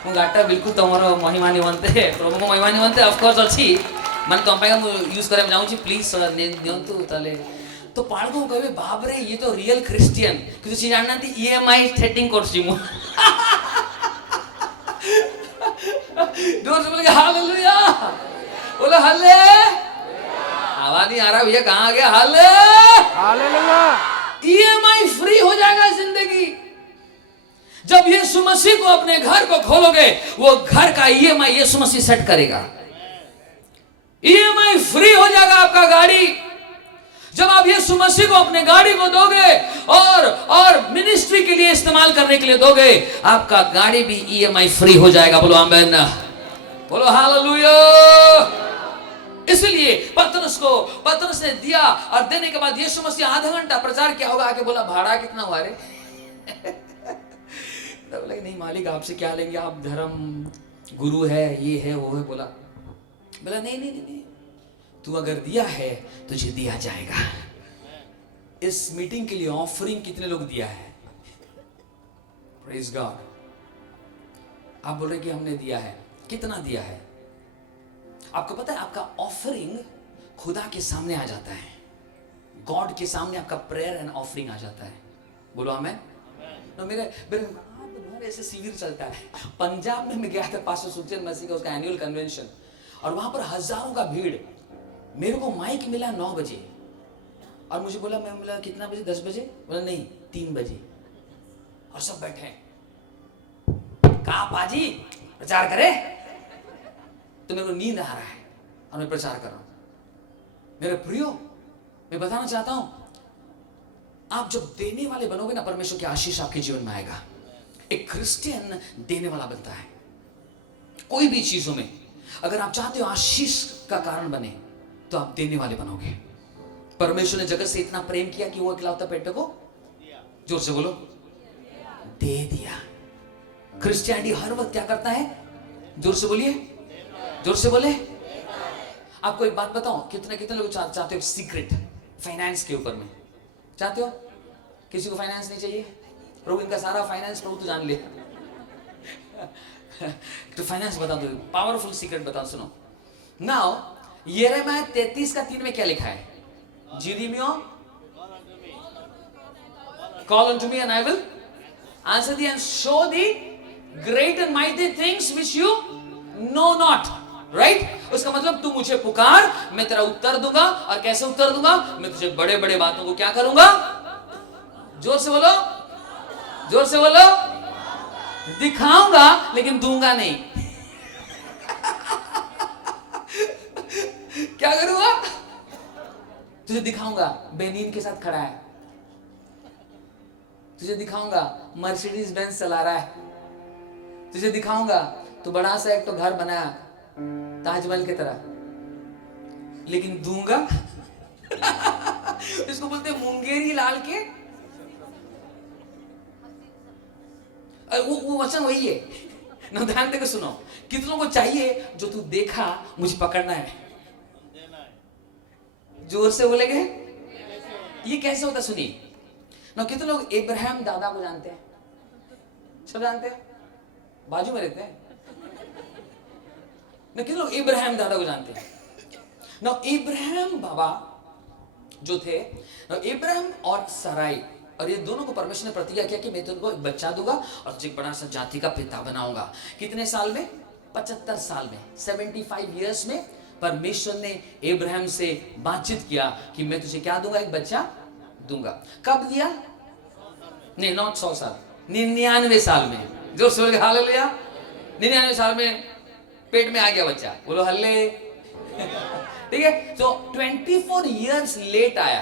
मो गाड़ीटा बिल्कुल तुमर महिमा निमंते प्रभु को महिमा निमंते ऑफ कोर्स अछि, माने तुम पाइका मु यूज करे जाउछि, प्लीज नियंतु ताले। तो पालक को कहबे बाप रे ये तो रियल क्रिश्चियन, किछु सी जाननांती ईएमआई सेटिंग करछि मु। जोर से बोले हालेलुया, बोलो हल्ले। आवाज नहीं आ रहा भैया, कहाँ आ गया हल्ले। हालेलुया। ईएमआई फ्री हो जाएगा जिंदगी। जब यीशु मसीह को अपने घर को खोलोगे, वो घर का ईएमआई यीशु मसीह सेट करेगा। ईएमआई फ्री हो जाएगा आपका गाड़ी। जब आप यीशु मसीह को अपने गाड़ी को दोगे और मिनिस्ट्री के लिए इस्तेमाल करने के लिए दोगे, आपका गाड़ी भी ईएमआई फ्री हो जाएगा। बोलो आमेन, बोलो हालेलुया। इसलिए पतरस ने दिया, और देने के बाद यीशु मसीह आधा घंटा प्रचार किया होगा, आके बोला भाड़ा कितना हुआ रे। तो बोला नहीं मालिक आपसे क्या लेंगे, आप धर्म गुरु है, ये है वो है। बोला नहीं, तू अगर दिया है तुझे दिया जाएगा। इस मीटिंग के लिए ऑफरिंग कितने लोग दिया है? Praise God. आप बोल रहे कि हमने दिया है, कितना दिया है? आपको पता है आपका ऑफरिंग खुदा के सामने आ जाता है, गॉड के सामने आपका प्रेयर एंड ऑफरिंग आ जाता है। बोलो आमेन। तो मेरे ऐसे शिविर चलता है पंजाब में। मैं गया था पास्टर सुखचंद मसीह का उसका एनुअल कन्वेंशन, और वहां पर हजारों का भीड़। मेरे को माइक मिला 9 बजे, और मुझे बोला, मैं बोला कितना बजे? 10 बजे? बोला नहीं 3 बजे। और सब बैठे हैं, कहा पाजी प्रचार करे? तो मेरे को नींद आ रहा है और मैं प्रचार कर रहा हूं। मेरे प्रियो, मैं बताना चाहता हूं, आप जब देने वाले बनोगे ना, परमेश्वर की आशीष आपके जीवन में आएगा। एक क्रिश्चियन देने वाला बनता है कोई भी चीजों में। अगर आप चाहते हो आशीष का कारण बने, तो आप देने वाले बनोगे। परमेश्वर ने जगत से इतना प्रेम किया कि वो इकलौता बेटे को, जोर से बोलो, दे दिया। क्रिश्चियनिटी हर वक्त क्या करता है? जोर से बोलिए, जोर से बोले। आपको एक बात बताओ, कितने लोग चाहते हो सीक्रेट फाइनेंस के ऊपर में? चाहते हो? किसी को फाइनेंस नहीं चाहिए? प्रभु इनका सारा फाइनेंस प्रभु तो जान ले। तो फाइनेंस बता दो, पावरफुल सीक्रेट बताओ, सुनो। नाउ यिर्मयाह 33:3 में क्या लिखा है? जिरिमियो, call unto me and I will answer thee and show thee great and mighty things which you know not. Right? उसका मतलब तू मुझे पुकार, मैं तेरा उत्तर दूंगा। और कैसे उत्तर दूंगा? मैं तुझे बड़े बड़े बातों को क्या करूंगा? जोर से बोलो, जोर से बोलो। दिखाऊंगा लेकिन दूंगा नहीं। क्या करूंगा? तुझे दिखाऊंगा बेनिन के साथ खड़ा है, तुझे दिखाऊंगा मर्सिडीज बेंज चला रहा है, तुझे दिखाऊंगा तो बड़ा सा एक तो घर बनाया ताजमहल की तरह, लेकिन दूंगा इसको बोलते हैं मुंगेरी लाल के। वो वचन वही है ना, ध्यान देकर सुनो। कितनों को चाहिए जो तू देखा मुझे पकड़ना है? जोर से बोलेंगे। ये कैसे होता सुनिए ना। कितने लोग इब्राहिम दादा को जानते हैं? सब जानते हैं, बाजू में रहते हैं ना। कितने लोग इब्राहिम दादा को जानते हैं ना? इब्राहिम बाबा जो थे ना, इब्राहिम और सराई, और ये दोनों को परमेश्वर ने प्रतिज्ञा किया कि मैं तुमको एक बच्चा दूंगा और एक बड़ा सा जाति का पिता बनाऊंगा। कितने साल में? 75 साल में, 75 इयर्स में परमेश्वर ने इब्राहिम से बातचीत किया कि मैं तुझे क्या दूंगा? एक बच्चा दूंगा। कब दिया? नहीं, नॉट 100 साल, 99 साल में। जो बोल हालेलुया। 99 साल में पेट में आ गया बच्चा, बोलो हल्ले। ठीक है, तो 24 इयर्स लेट आया।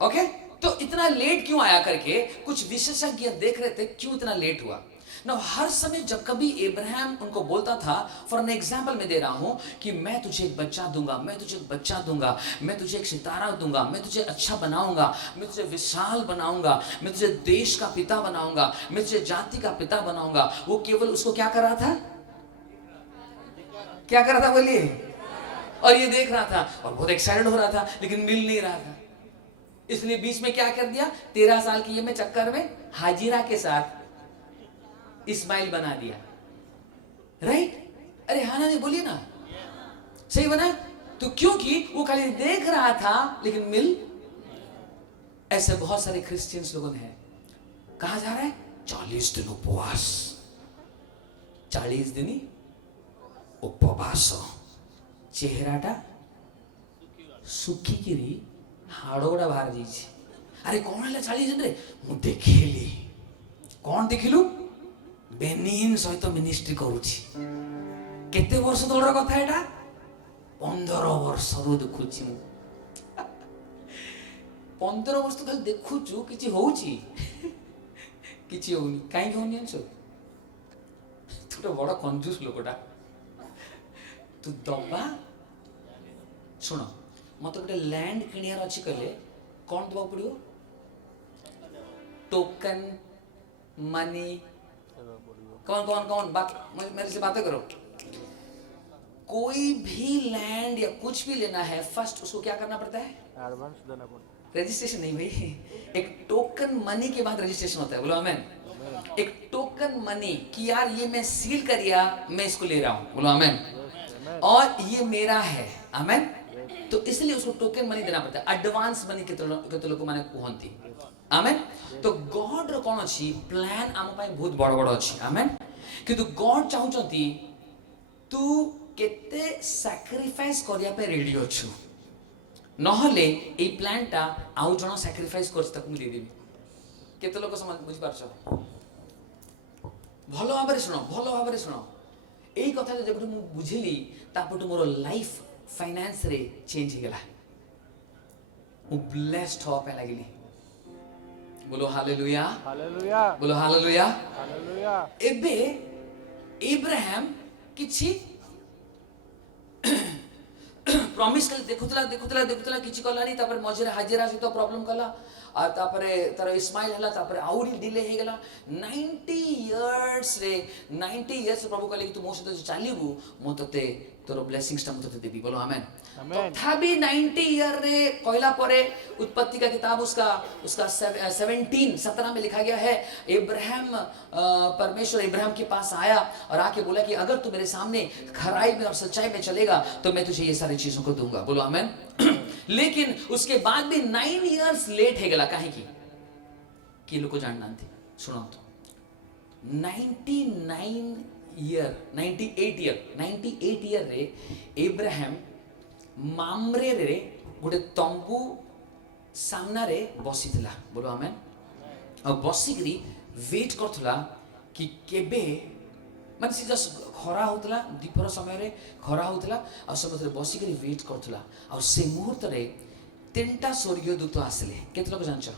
ओके, तो इतना लेट क्यों आया करके कुछ विशेषज्ञ देख रहे थे क्यों इतना लेट हुआ ना। हर समय जब कभी इब्राहिम उनको बोलता था, फॉर एन एग्जाम्पल मैं दे रहा हूं कि मैं तुझे एक बच्चा दूंगा, मैं तुझे एक बच्चा दूंगा, मैं तुझे एक सितारा दूंगा, मैं तुझे अच्छा बनाऊंगा, मैं तुझे विशाल बनाऊंगा, मैं तुझे देश का पिता बनाऊंगा, मैं तुझे जाति का पिता बनाऊंगा। वो केवल उसको क्या कर रहा था? क्या कर रहा था बोलिए? और ये देख रहा था और बहुत एक्साइटेड हो रहा था, लेकिन मिल नहीं रहा था। इसलिए बीच में क्या कर दिया? 13 साल की ये में चक्कर में हाजिरा के साथ इस्माइल बना दिया। राइट? अरे हाना ने बोलिए ना, सही बना? तो क्योंकि वो खाली देख रहा था लेकिन मिल। ऐसे बहुत सारे क्रिश्चियंस लोगों ने, कहा जा रहा है 40 दिन उपवास, 40 दिन उपवास, चेहराटा सुखिकी हाड़ोड़ा बाहर जाइए। अरे कौन है 40 दिन रे? मु देखिली। कौन देखिलु? बेनिन सहित मिनिस्ट्री करुछि। केते वर्ष तोड़ कथा एटा? 15 वर्ष रु देखुछि मु। 15 वर्ष तो खाली देखुछु, किछि होउछि? किछि होउनी। काई होउनी आंसो? तू तो बड़ा कंजूस लोकटा। तू दबा सुनो, मत गोटे लैंड किनियार अच्छी कहले कौन दबा पड़ो? Token money. कौन कौन कौन बात मेरे से बातें करो। कोई भी लैंड या कुछ भी लेना है, फर्स्ट उसको क्या करना पड़ता है? एडवांस देना पड़ता है। रजिस्ट्रेशन नहीं भाई, एक टोकन मनी के बाद रजिस्ट्रेशन होता है। बोलो आमेन। एक टोकन मनी कि यार ये मैं सील करिया, मैं इसको ले रहा हूं। बोलो आमेन। और ये मेरा है। आमेन। तो इसलिए उसको टोकन मनी देना पड़ता है। एडवांस मनी केते लोक माने कहंती। आमेन। तो गॉड रो कोन अछि प्लान आम पाए बहुत बड़ बड़ अछि। आमेन। किंतु गॉड चाहउचंती तू केते सैक्रिफाइस करिया पे रेडी अछु, नहले ए प्लानटा आउ जण सैक्रिफाइस करछ तक मु दे देबी। केते लोक समझ बुझ पारछो? भलो भाबरे सुनो, भलो भाबरे सुनो। एई कथा जब मु बुझिली तापटु मोर लाइफ फाइनेंस रे चेंज हो गला। मु ब्लेस्ड हो पे लागली। बोलो हालेलुया, हालेलुया, बोलो हालेलुया, हालेलुया। एबे इब्राहिम किछि प्रॉमिस कल देखुतला किछि कलानी, तापर मझरे हाजिरा से तो प्रॉब्लम कला, और तापरे तार इस्माइल हला, तापरे आउरी डिले हे गला। 90 इयर्स रे, 90 इयर्स प्रभु कहले कि तू मो सहित चलिबू, मो तते तोर ब्लेसिंग्स ता मो तते देबी। बोलो आमेन। तथापि 90 ईयर रे कहला परे उत्पत्ति का किताब उसका 17 में लिखा गया है, इब्राहिम परमेश्वर इब्राहिम के पास आया और आके बोला कि अगर तू मेरे सामने खराई में और सच्चाई में चलेगा तो मैं तुझे ये सारी चीजों को दूंगा। बोलो आमेन। लेकिन उसके बाद भी 9 इयर्स लेट है गला। काहे की लोग को जानना थी। सुनो तो 98 ईयर रे इब्राहिम मामरे रे गोटे तंबू सामना रे बसी थिला। बोलो आमेन। और बसी करी वेट करथला कि केबे माने से जस्ट खरा होतला, दीपर समय रे खरा होतला और समस्त बसी करी वेट करथला। और से मुहूर्त रे 3टा स्वर्गीयदूत आसिले। केते लोग जानछ?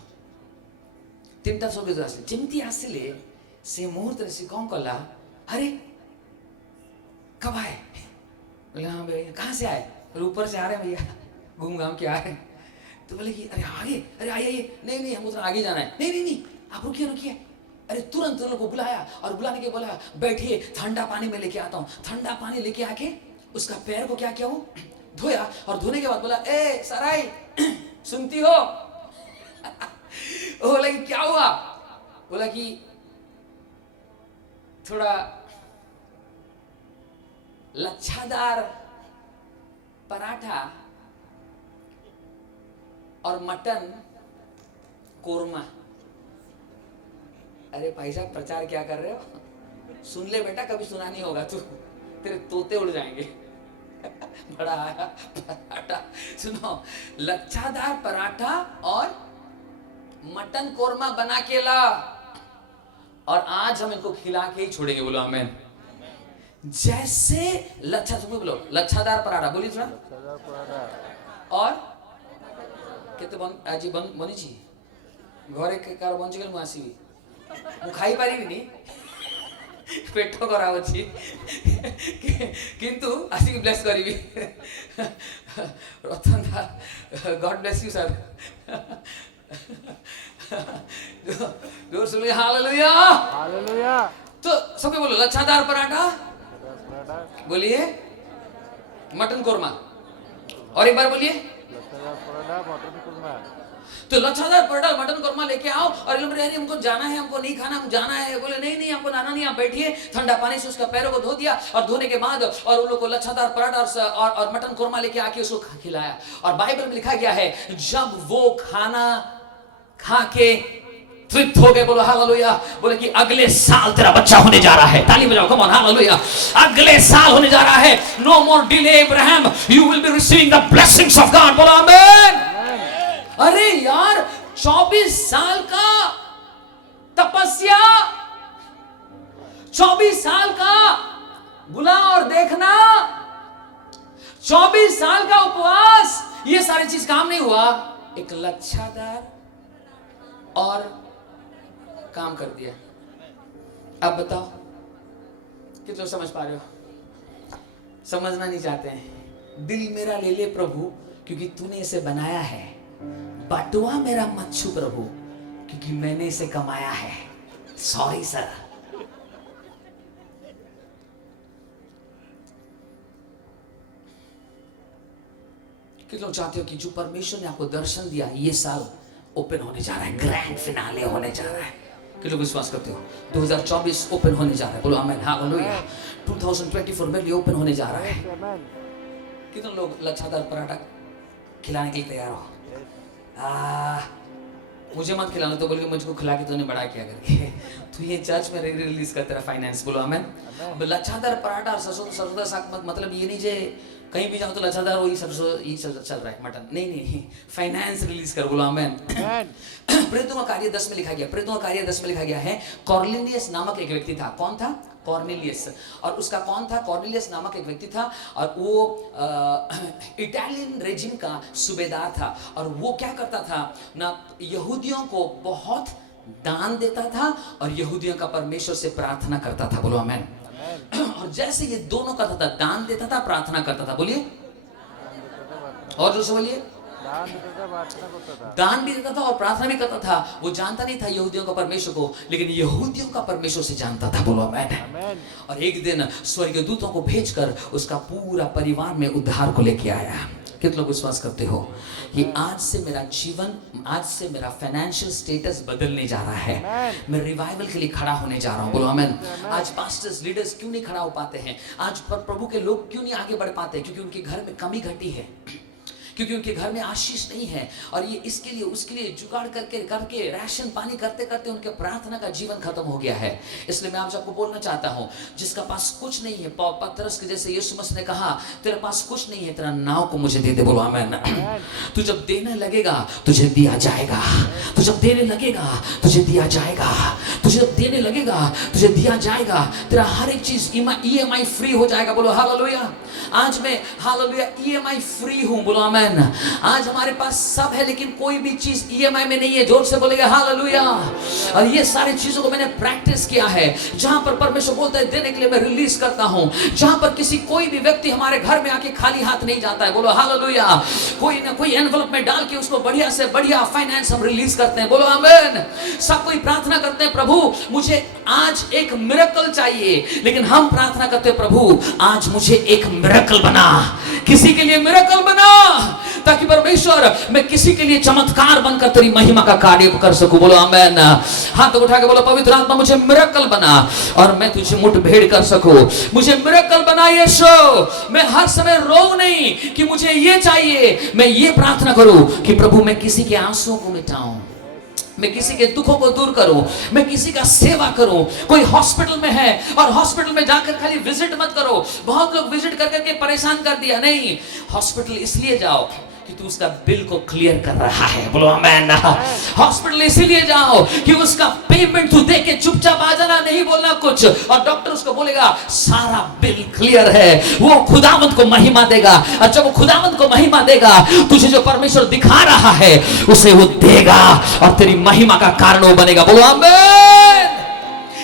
3टा स्वर्गीयदूत आसिले। जेमती आसिले से मुहूर्त रे से कोन कला अरे कब आए? बोले हाँ भैया। कहाँ से आए? बोले ऊपर से आ रहे हैं भैया, घूम घाम के आ रहे हैं। तो बोले कि अरे आगे, अरे आइए। नहीं नहीं हमको तो आगे जाना है। नहीं नहीं नहीं आप रुकिए रुकिए। अरे तुरंत उन लोगों को बुलाया और बुलाने के बोला बैठिए, ठंडा पानी में लेके आता हूँ। ठंडा पानी लेके आके उसका पैर को क्या किया, वो धोया और धोने के बाद बोला ए सराय सुनती हो? वो बोला कि क्या हुआ? बोला कि थोड़ा लच्छादार पराठा और मटन कोरमा। अरे भाई साहब प्रचार क्या कर रहे हो? सुन ले बेटा, कभी सुना नहीं होगा तू, तेरे तोते उड़ जाएंगे। बड़ा आया पराठा, सुनो, लच्छादार पराठा और मटन कोरमा बना के ला और आज हम इनको खिला के ही छोड़ेंगे। बोलो आमेन। जैसे लच्छा, तुम बोलो लच्छादार पराठा, बोलिए थोड़ा। और केते बन आजी बनी छी घरे के कार बन गेल मासी मु खाई पारिबिनी पेट कराव छी किंतु आसी ब्लेस करिवि। रतन दा गॉड ब्लेस यू सर। जोर से हालेलुया हालेलुया। तो सबके बोलो लच्छादार पराठा, बोलिए मटन कोरमा, और एक बार बोलिए तो लच्छादार पराठा मटन कोरमा लेके आओ। और लोग अरे हमको जाना है, हमको नहीं खाना, हम जाना है। बोले नहीं नहीं हमको जाना नहीं, आप बैठिए। ठंडा पानी से उसका पैरों को धो दिया और धोने के बाद और उन लोग को लच्छादार पराठा और मटन कोरमा लेके आके उसको खिलाया। और बाइबल में लिखा गया है जब वो खाना खा के तृप्त हो गए, बोलो हालेलुया। बोले कि अगले साल तेरा बच्चा होने जा रहा है। ताली बजाओ, कम ऑन हालेलुया। अगले साल होने जा रहा है। No more delay Abraham, you will be receiving the blessings of God. बोलो आमीन। अरे यार 24 साल का तपस्या, 24 साल का बुला और देखना, 24 साल का उपवास, ये सारी चीज काम नहीं हुआ। एक लच्छादार और काम कर दिया। अब बताओ कितना तो समझ पा रहे हो? समझना नहीं चाहते हैं। दिल मेरा ले ले प्रभु क्योंकि तूने इसे बनाया है। बटुआ मेरा मत छू प्रभु क्योंकि मैंने इसे कमाया है। Sorry sir. कितना चाहते हो कि जो परमेश्वर ने आपको दर्शन दिया ये साल ओपन होने जा रहा है, ग्रैंड फिनाले होने जा रहा है। कि लोग विश्वास करते हो 2024 ओपन होने जा रहा है? बोलो आमीन हालेलुया। 2024 में ओपन होने जा रहा है। कितने लोग लच्छादार पराठा खिलाने के लिए तैयार हो? मुझे मत खिलाना, तो बोल के मुझको खिला के तूने बड़ा किया करके। तो ये चर्च में रिलीज कर तेरा फाइनेंस। बोलो आमीन। लच्छादार पराठा और सरसों का साग मतलब ये नहीं जे कहीं भी जाओ तो लच्छादार वही सरसों ये चल रहा है मटन, नहीं नहीं, फाइनेंस रिलीज कर। बोलो आमीन। प्रेरितों का कार्य 10 में लिखा गया, प्रेरितों का कार्य 10 में लिखा गया है कॉर्नेलियस नामक एक व्यक्ति था। कौन था? कॉर्नेलियस। और उसका कौन था? कॉर्नेलियस नामक एक व्यक्ति था और वो इटालियन रेजिम का सूबेदार था। और वो क्या करता था ना, यहूदियों को बहुत दान देता था और यहूदियों का परमेश्वर से प्रार्थना करता था। बोलो आमीन। और जैसे ये दोनों करता था, दान देता था, प्रार्थना करता था। बोलिए और जो से बोलिए, दान भी देता था और प्रार्थना भी करता था। वो जानता नहीं था यहूदियों का परमेश्वर को, लेकिन यहूदियों का परमेश्वर से जानता था। बोलो आमीन। और एक दिन स्वर्गीय दूतों को भेजकर उसका पूरा परिवार में उद्धार को लेके आया। कितने लोग विश्वास करते हो कि आज से मेरा जीवन, आज से मेरा फाइनेंशियल स्टेटस बदलने जा रहा है। मैं रिवाइवल के लिए खड़ा होने जा रहा हूँ। बोलो आमीन। आज पास्टर्स लीडर्स क्यों नहीं खड़ा हो पाते हैं? आज प्रभु के लोग क्यों नहीं आगे बढ़ पाते? क्योंकि उनके घर में कमी घटी है, क्योंकि उनके घर में आशीष नहीं है। और ये इसके लिए उसके लिए जुगाड़ करके राशन पानी करते करते उनके प्रार्थना का जीवन खत्म हो गया है। इसलिए मैं आप सबको बोलना चाहता हूँ, जिसका पास कुछ नहीं है, पतरस के जैसे यीशु मसीह ने कहा तेरे पास कुछ नहीं है, तेरा नाव को मुझे दे दे। बोलो आमीन। तू जब देने लगेगा तुझे दिया जाएगा। तू जब देने लगेगा तुझे दिया जाएगा। तुझे जब देने लगेगा तुझे दिया जाएगा। तेरा हर एक चीज EMI फ्री हो जाएगा। बोलो हालेलुया। आज मैं हालेलुया EMI फ्री हूँ। बोलो आमीन। आमेन। आज हमारे पास सब है लेकिन कोई भी चीज ईएमआई में नहीं है। जोर से बोलेगा हालेलुया। और ये सारी चीजों को मैंने प्रैक्टिस किया है। जहां पर परमेश्वर बोलता है देने के लिए मैं रिलीज करता हूं। जहां पर कोई भी व्यक्ति हमारे घर में आके खाली हाथ नहीं जाता है, बोलो हालेलुया। कोई ना कोई एनवेलप में डाल के उसको बढ़िया से बढ़िया फाइनेंस हम रिलीज करते हैं, बोलो आमेन। सब कोई प्रार्थना करते हैं प्रभु मुझे आज एक मिरेकल चाहिए, लेकिन हम प्रार्थना करते हैं प्रभु आज मुझे एक मिरेकल बना, किसी के लिए मिरेकल बना, ताकि परमेश्वर मैं किसी के लिए चमत्कार बनकर तेरी महिमा का कार्य कर सकूं, बोलो आमेन। हाथ उठा के बोलो पवित्र आत्मा मुझे मिरेकल बना और मैं तुझे मुठभेड़ कर सकूं। मुझे मिरेकल बना यीशु। मैं हर समय रो नहीं कि मुझे ये चाहिए, मैं ये प्रार्थना करूं कि प्रभु मैं किसी के आंसुओं को मिटाऊं, मैं किसी के दुखों को दूर करूं, मैं किसी का सेवा करूं। कोई हॉस्पिटल में है और हॉस्पिटल में जाकर खाली विजिट मत करो। बहुत लोग विजिट कर करके परेशान कर दिया। नहीं, हॉस्पिटल इसलिए जाओ कि तू उसका बिल को क्लियर कर रहा है, बोलो आमेन। हॉस्पिटल इसीलिए जाओ कि उसका पेमेंट तू दे के चुपचाप आ जाना, नहीं बोलना कुछ, और डॉक्टर उसको बोलेगा सारा बिल क्लियर है। वो खुदावंत को महिमा देगा, और जब वो खुदावंत को महिमा देगा तुझे जो परमेश्वर दिखा रहा है उसे वो देगा और तेरी महिमा का कारण वो बनेगा, बोलो आमेन।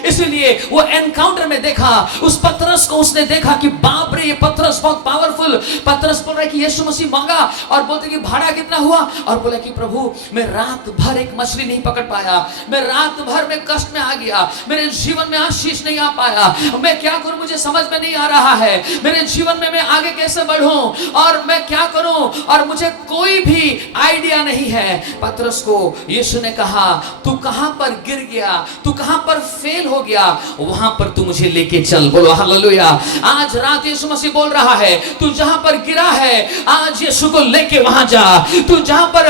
इसलिए वो एनकाउंटर में देखा उस पतरस को, उसने देखा कि बाप रे ये पतरस बहुत पावरफुल। पतरस बोल रहा है कि यीशु मसीह मांगा और बोलते कि भाड़ा कितना हुआ, और बोला कि प्रभु मैं रात भर एक मछली नहीं पकड़ पाया, मैं रात भर में कष्ट में आ गया, मेरे जीवन में आशीष नहीं आ पाया, मैं क्या करूं मुझे समझ में नहीं आ रहा है, मेरे जीवन में मैं आगे कैसे बढ़ूं और मैं क्या करूं और मुझे कोई भी आइडिया नहीं है। पतरस को यीशु ने कहा तू कहां पर गिर गया, तू कहां पर फेल हो गया, वहां पर तू मुझे लेके चल, बोलो हालेलुया। आज रात यीशु मसीह बोल रहा है तू जहां पर गिरा है आज यीशु को लेके वहां जा। तू जहां पर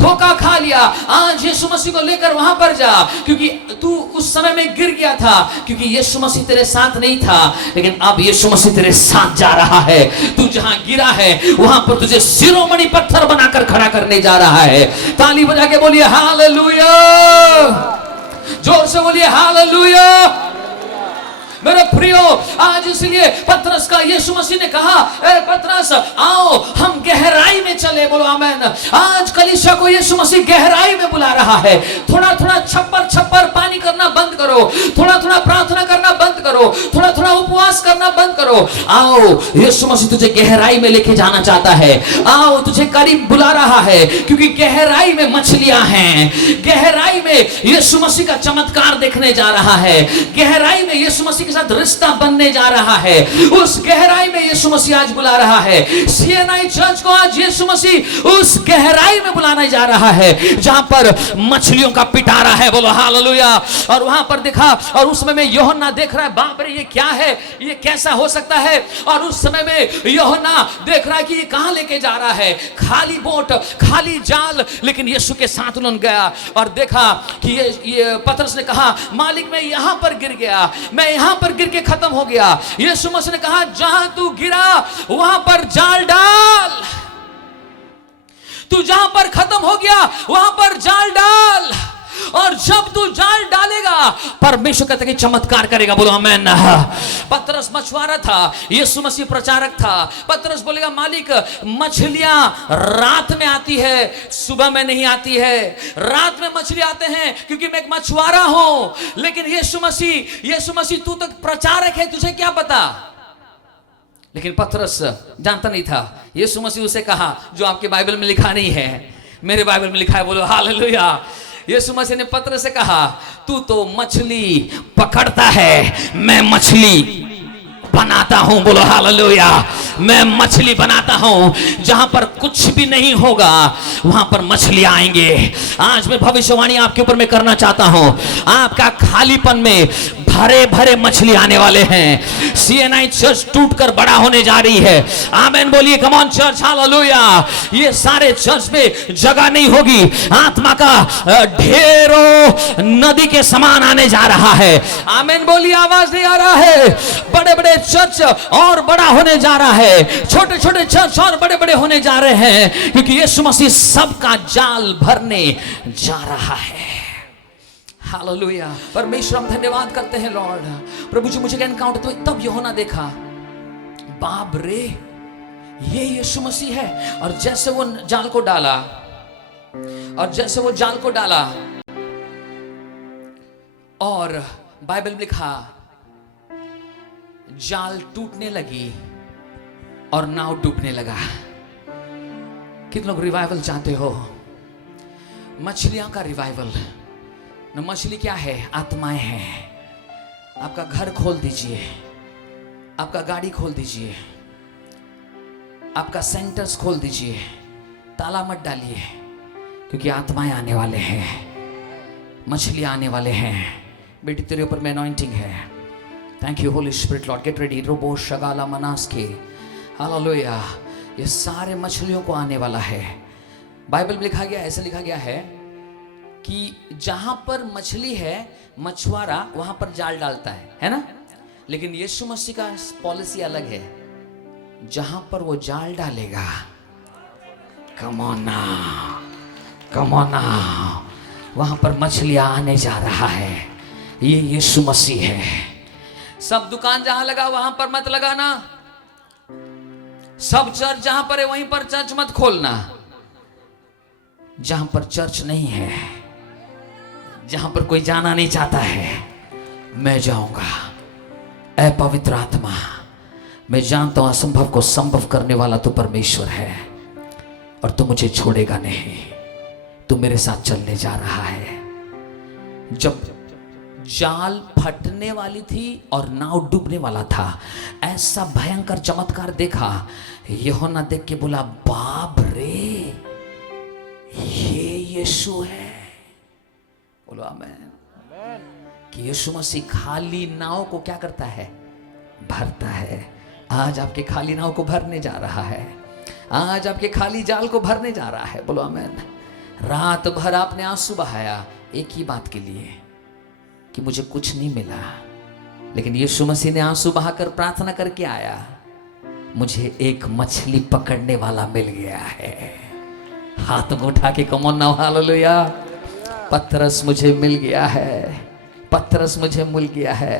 धोखा खा लिया आज यीशु मसीह को लेकर वहां पर जा, क्योंकि तू उस समय में गिर गया था क्योंकि यीशु मसीह तेरे साथ नहीं था, लेकिन अब यीशु मसीह तेरे साथ जा रहा है। तू जहां गिरा है वहां पर तुझे शिरोमणि पत्थर बनाकर खड़ा करने जा रहा है। ताली बजा के बोलिए हालेलुया, जोर से बोलिए हालेलुया। मेरे प्रियो आज इसलिए पतरस का यीशु मसीह ने कहा ए पतरस आओ हम गहराई में चले, बोलो आमेन। आज कलीसिया को यीशु मसीह गहराई में बुला रहा है। थोड़ा थोड़ा छप्पर छप्पर पानी करना बंद करो, थोड़ा थोड़ा प्रार्थना करना बंद करो, थोड़ा थोड़ा उपवास करना बंद करो। आओ यीशु मसीह तुझे गहराई में लेके जाना चाहता है। आओ तुझे करीब बुला रहा है, क्योंकि गहराई में मछलियां हैं। गहराई में यीशु मसीह का चमत्कार देखने जा रहा है। गहराई में यीशु मसीह के साथ रिश्ता बनने जा रहा है। उस गहराई में यीशु मसीह आज बुला रहा है। सीएनआई चर्च को आज यीशु मसीह उस गहराई में बुलाने जा रहा है जहां पर मछलियों का पिटारा है, बोलो हालेलुया। और वहां पर देखा और उस समय में यूहन्ना देख रहा है बाप रे ये क्या है, ये कैसा हो सकता है। और उस समय में यूहन्ना देख रहा है कि ये कहां लेके जा रहा है, खाली बोट खाली जाल, लेकिन यीशु के साथ उन्होंने गया और देखा कि ये पतरस ने कहा मालिक मैं यहां पर गिर गया, मैं यहां पर गिर के खत्म हो गया। यीशु मसीह ने कहा जहां तू गिरा वहां पर जाल डाल, तू जहां पर खत्म हो गया वहां पर जाल डाल, और जब तू जाल डालेगा परमेश्वर कहता है कि चमत्कार करेगा, बोलो आमेन। पतरस मछुआरा था, यीशु मसीह प्रचारक था। पतरस बोलेगा मालिक मछलियां रात में आती है सुबह में नहीं आती है, रात में मछली आते हैं क्योंकि मैं एक मछुआरा हूं। लेकिन यीशु मसीह तू तो प्रचारक है, तुझे क्या पता। लेकिन पतरस जानता नहीं था। यीशु मसीह उसे कहा जो आपके बाइबल में लिखा नहीं है, मेरे बाइबल में लिखा है, बोलो हालेलुया। यीशु मसीह ने पतरस से कहा तू तो मछली पकड़ता है, मैं मछली बनाता हूं, बोलो हालेलुया। मैं मछली बनाता हूं, जहां पर कुछ भी नहीं होगा वहां पर मछलियां आएंगे। आज मैं भविष्यवाणी आपके ऊपर मैं करना चाहता हूं, आपका खालीपन में भरे भरे मछली आने वाले हैं। सीएनआई चर्च टूटकर बड़ा होने जा रही है, आमेन बोलिए, कम ऑन चर्च, हालेलुया। ये सारे चर्च में जगह नहीं होगी, आत्मा का ढेरों नदी के समान आने जा रहा है, आमेन बोलिए, आवाज नहीं आ रहा है। बड़े बड़े चर्च और बड़ा होने जा रहा है, छोटे छोटे चर्च और बड़े बड़े होने जा रहे हैं, क्योंकि यीशु मसीह सबका जाल भरने जा रहा है। हालेलुया। परमेश्वर हम धन्यवाद करते हैं लॉर्ड। प्रभु जी मुझे एनकाउंटर तो तब यूहन्ना देखा बाप रे ये यीशु मसीह है। और जैसे वो जाल को डाला, और जैसे वो जाल को डाला, और बाइबल में लिखा जाल टूटने लगी और नाव डूबने लगा। कितने लोग रिवाइवल चाहते हो? मछलियां का रिवाइवल। न मछली क्या है? आत्माएं हैं। आपका घर खोल दीजिए, आपका गाड़ी खोल दीजिए, आपका सेंटर्स खोल दीजिए, ताला मत डालिए, क्योंकि आत्माएं आने वाले हैं, मछलियां आने वाले हैं। बेटी तेरे ऊपर में अनॉइंटिंग है। Thank you Holy Spirit Lord. Get ready. रोबो शगाला मनास के हालेलुया। ये सारे मछलियों को आने वाला है। बाइबल में लिखा गया, ऐसा लिखा गया है कि जहां पर मछली है मछुआरा वहां पर जाल डालता है ना? लेकिन यीशु मसीह का पॉलिसी अलग है। जहां पर वो जाल डालेगा, कम ऑन नाउ, वहां पर मछलियां आने जा रहा है। ये यीशु मसीह है। सब दुकान जहां लगा वहां पर मत लगाना। सब चर्च जहां पर है वहीं पर चर्च मत खोलना। जहां पर चर्च नहीं है, जहां पर कोई जाना नहीं चाहता है, मैं जाऊंगा। ऐ पवित्र आत्मा, मैं जानता हूं असंभव को संभव करने वाला तो परमेश्वर है, और तू मुझे छोड़ेगा नहीं। तू मेरे साथ चलने जा रहा है। जब जाल फटने वाली थी और नाव डूबने वाला था, ऐसा भयंकर चमत्कार देखा। यूहन्ना देख के बोला, बाप रे, ये यीशु है। बोलो आमेन। कि यीशु मसीह खाली नाव को क्या करता है? भरता है। आज आपके खाली नाव को भरने जा रहा है। आज आपके खाली जाल को भरने जा रहा है। बोलो आमेन। रात भर आपने आंसू बहाया एक ही बात के लिए कि मुझे कुछ नहीं मिला, लेकिन यीशु मसीह ने आंसू बहाकर प्रार्थना करके आया, मुझे एक मछली पकड़ने वाला मिल गया है। हाथ में उठा के कम ऑन नाउ हालेलुया। पतरस मुझे मिल गया है, पतरस मुझे मिल गया है।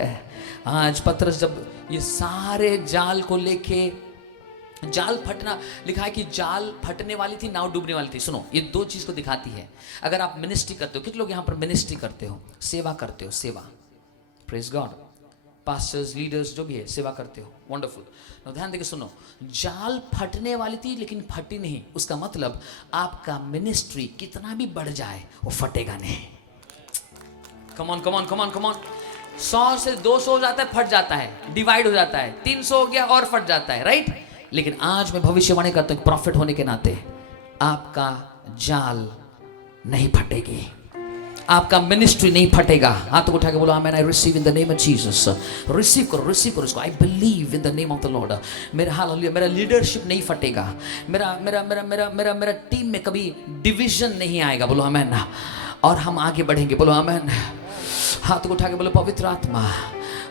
आज पतरस जब ये सारे जाल को लेके, जाल फटना लिखा है कि जाल फटने वाली थी, नाव डूबने वाली थी। सुनो, ये दो चीज को दिखाती है। अगर आप मिनिस्ट्री करते हो, कितने लोग यहां पर मिनिस्ट्री करते हो, सेवा करते हो, सेवा, प्रेज गॉड, पास्टर्स, लीडर्स, जो भी है, सेवा करते हो, वंडरफुल। तो ध्यान देके सुनो, जाल फटने वाली थी लेकिन फटी नहीं। उसका मतलब आपका मिनिस्ट्री कितना भी बढ़ जाए वो फटेगा नहीं। Come on come on come on come on. 100 से 200 हो जाता है, फट जाता है, डिवाइड हो जाता है, 300 हो गया और फट जाता है, राइट? लेकिन आज मैं भविष्यवाणी करता हूं, प्रॉफिट होने के नाते आपका जाल नहीं फटेगी, आपका मिनिस्ट्री नहीं फटेगा। हाथ को उठा के बोलो amen. I receive in the name of Jesus. Receive करो इसको। I believe in the name of the Lord. मेरा हालेलुया, मेरा लीडरशिप नहीं फटेगा, मेरा मेरा मेरा मेरा मेरा मेरा टीम में कभी डिवीजन नहीं आएगा। बोलो आमेन। और हम आगे बढ़ेंगे। बोलो आमेन। हाथ को उठा के बोलो, पवित्र आत्मा,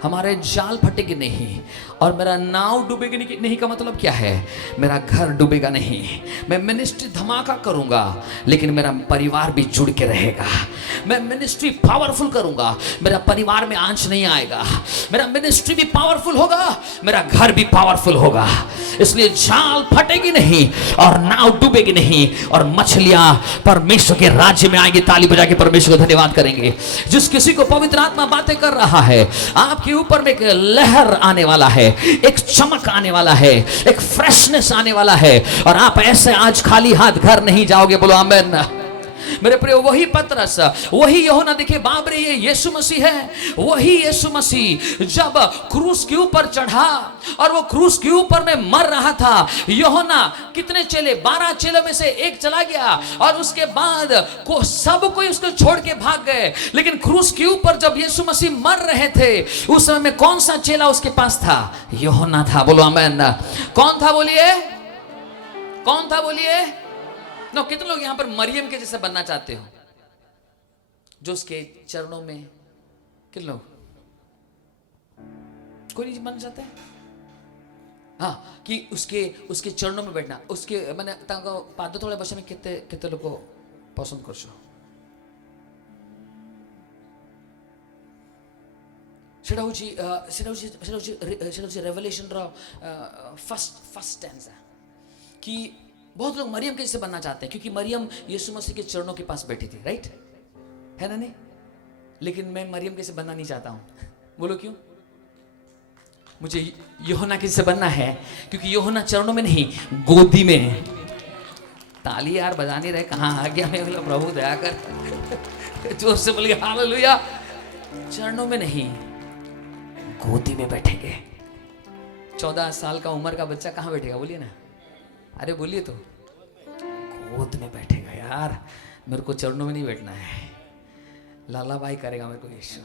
हमारे जाल फटेंगे नहीं और मेरा नाव डूबेगी नहीं का मतलब क्या है? मेरा घर डूबेगा नहीं। मैं मिनिस्ट्री धमाका करूंगा लेकिन मेरा परिवार भी जुड़ के रहेगा। मैं मिनिस्ट्री पावरफुल करूंगा, मेरा परिवार में आंच नहीं आएगा। मेरा मिनिस्ट्री भी पावरफुल होगा, मेरा घर भी पावरफुल होगा। इसलिए जाल फटेगी नहीं और नाव डूबेगी नहीं और मछलियां परमेश्वर के राज्य में आएंगी। ताली बजा के परमेश्वर को धन्यवाद करेंगे। जिस किसी को पवित्र आत्मा बातें कर रहा है, आपके ऊपर में एक लहर आने वाला है, एक चमक आने वाला है, एक फ्रेशनेस आने वाला है, और आप ऐसे आज खाली हाथ घर नहीं जाओगे। बोलो आमेन। मेरे प्रिय, वही पतरस, वही यूहन्ना, देखिए बाप रे, ये यीशु मसीह है। वही यीशु मसीह जब क्रूस के ऊपर चढ़ा और वो क्रूस के ऊपर में मर रहा था, यूहन्ना कितने चेले, 12 चेलों में से एक चला गया और उसके बाद सब कोई उसको छोड़ के भाग गए। लेकिन क्रूस के ऊपर जब यीशु मसीह मर रहे थे, उस समय में कौन सा चेला उसके पास था? यूहन्ना था। बोलो आमेन। कौन था बोलिए? कौन था बोलिए? नो, कितने लोग यहां पर मरियम के जैसे बनना चाहते हो, जो उसके चरणों में? कितने लोग? कोई नहीं बनना चाहता है? हाँ, कि उसके चरणों में बैठना, उसके मैंने पाद थोड़े बच्चे में कितने लोग को पसंद कर सो? সেটা হচ্ছে রেভেলেশন ফার্স্ট স্ট্যান্সা। कि बहुत लोग मरियम के जैसे बनना चाहते हैं, क्योंकि मरियम यीशु मसीह के चरणों के पास बैठी थी, राइट है ना? नहीं, लेकिन मैं मरियम के जैसे बनना नहीं चाहता हूं। बोलो क्यों? मुझे यूहन्ना के जैसे बनना है, क्योंकि यूहन्ना चरणों में नहीं, गोदी में है। ताली यार बजा नहीं रहे, कहाँ आ गया मैं? बोला प्रभु दया कर, जोर से बोलिए हालेलुया। चरणों में नहीं, गोदी में बैठेंगे। 14 साल का उम्र का बच्चा कहाँ बैठेगा? बोलिए ना, अरे बोलिए तो। गोद में बैठेगा यार। मेरे को चरणों में नहीं बैठना है, लाला भाई करेगा मेरे को यीशु।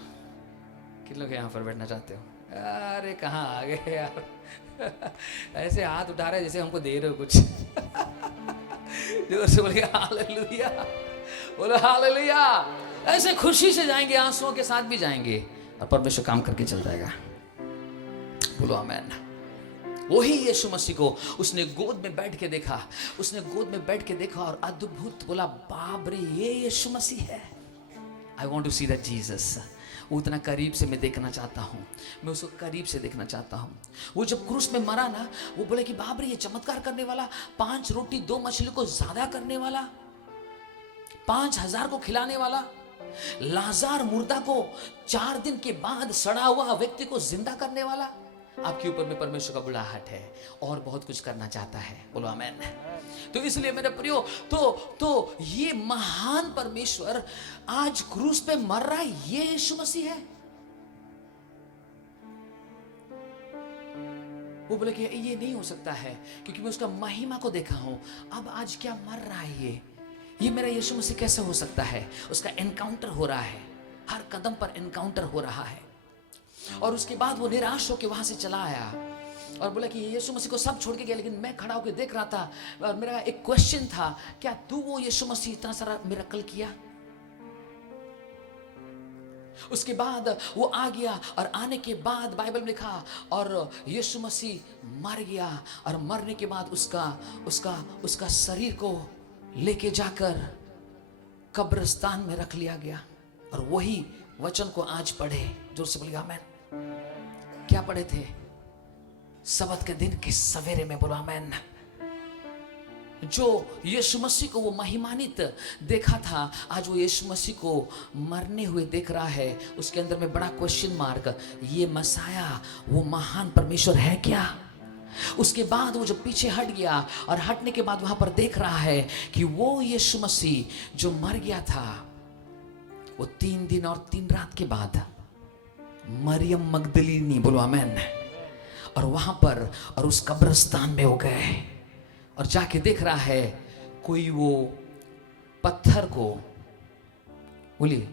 किन लोग यहाँ पर बैठना चाहते हो? अरे कहाँ आ गए यार, ऐसे हाथ उठा रहे जैसे हमको दे रहे हो कुछ। जोर से बोलिए हालेलुया, बोलो हालेलुया। ऐसे खुशी से जाएंगे, आंसुओं के साथ भी जाएंगे, और परमेश्वर काम करके चल जाएगा। बोलो आमेन। वही यीशु मसीह को उसने गोद में बैठ के देखा, उसने गोद में बैठ के देखा और अद्भुत बोला, बाप रे ये यीशु मसीह है। I want to see that Jesus. वो उतना करीब से मैं देखना चाहता हूँ, मैं उसको करीब से देखना चाहता हूँ। वो जब क्रूस में मरा ना, वो बोले कि बाप रे ये चमत्कार करने वाला, 5 रोटी 2 मछली को ज्यादा करने वाला, 5000 को खिलाने वाला, लाजार मुर्दा को 4 दिन के बाद सड़ा हुआ व्यक्ति को जिंदा करने वाला, आपके ऊपर में परमेश्वर का बुलाहट है और बहुत कुछ करना चाहता है। बोलो आमेन। तो इसलिए मेरे प्रियो, तो ये महान परमेश्वर आज क्रूस पे मर रहा है, ये यीशु मसीह है। वो बोले कि ये नहीं हो सकता है, क्योंकि मैं उसका महिमा को देखा हूं। अब आज क्या मर रहा है ये मेरा यीशु मसीह कैसे हो सकता है? उसका एनकाउंटर हो रहा है, हर कदम पर एनकाउंटर हो रहा है। और उसके बाद वो निराश होकर वहां से चला आया और बोला कि यीशु मसीह को सब छोड़ के गया, लेकिन मैं खड़ा होकर देख रहा था और मेरा एक क्वेश्चन था, क्या तू वो यीशु मसीह इतना सारा मिरेकल किया? उसके बाद वो आ गया और आने के बाद बाइबल में लिखा और यीशु मसीह मर गया और मरने के बाद उसका शरीर को लेके जाकर कब्रिस्तान में रख लिया गया। और वही वचन को आज पढ़े, जोर से बोलिए आमेन। क्या पढ़े थे? सब्त के दिन के सवेरे में, बोलो आमेन। जो यीशु मसीह को वो महिमानित देखा था, आज वो यीशु मसीह को मरने हुए देख रहा है। उसके अंदर में बड़ा क्वेश्चन मार्क, ये मसाया वो महान परमेश्वर है क्या? उसके बाद वो जब पीछे हट गया और हटने के बाद वहां पर देख रहा है कि वो यीशु मसीह जो मर गया था, वो 3 दिन और 3 रात के बाद मरियम मगदलीनी, बोलो आमेन, और वहां पर और उस कब्रिस्तान में हो गए और जाके देख रहा है कोई वो पत्थर को, बोलिए,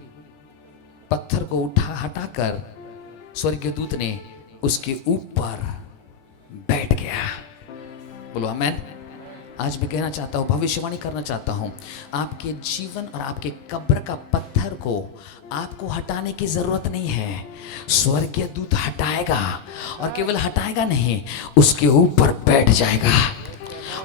पत्थर को हटाकर स्वर्गीय दूत ने उसके ऊपर बैठ गया। बोलो आमेन। आज मैं कहना चाहता हूँ, भविष्यवाणी करना चाहता हूँ, आपके जीवन और आपके कब्र का पत्थर को आपको हटाने की जरूरत नहीं है, स्वर्गीय दूत हटाएगा। और केवल हटाएगा नहीं, उसके ऊपर बैठ जाएगा।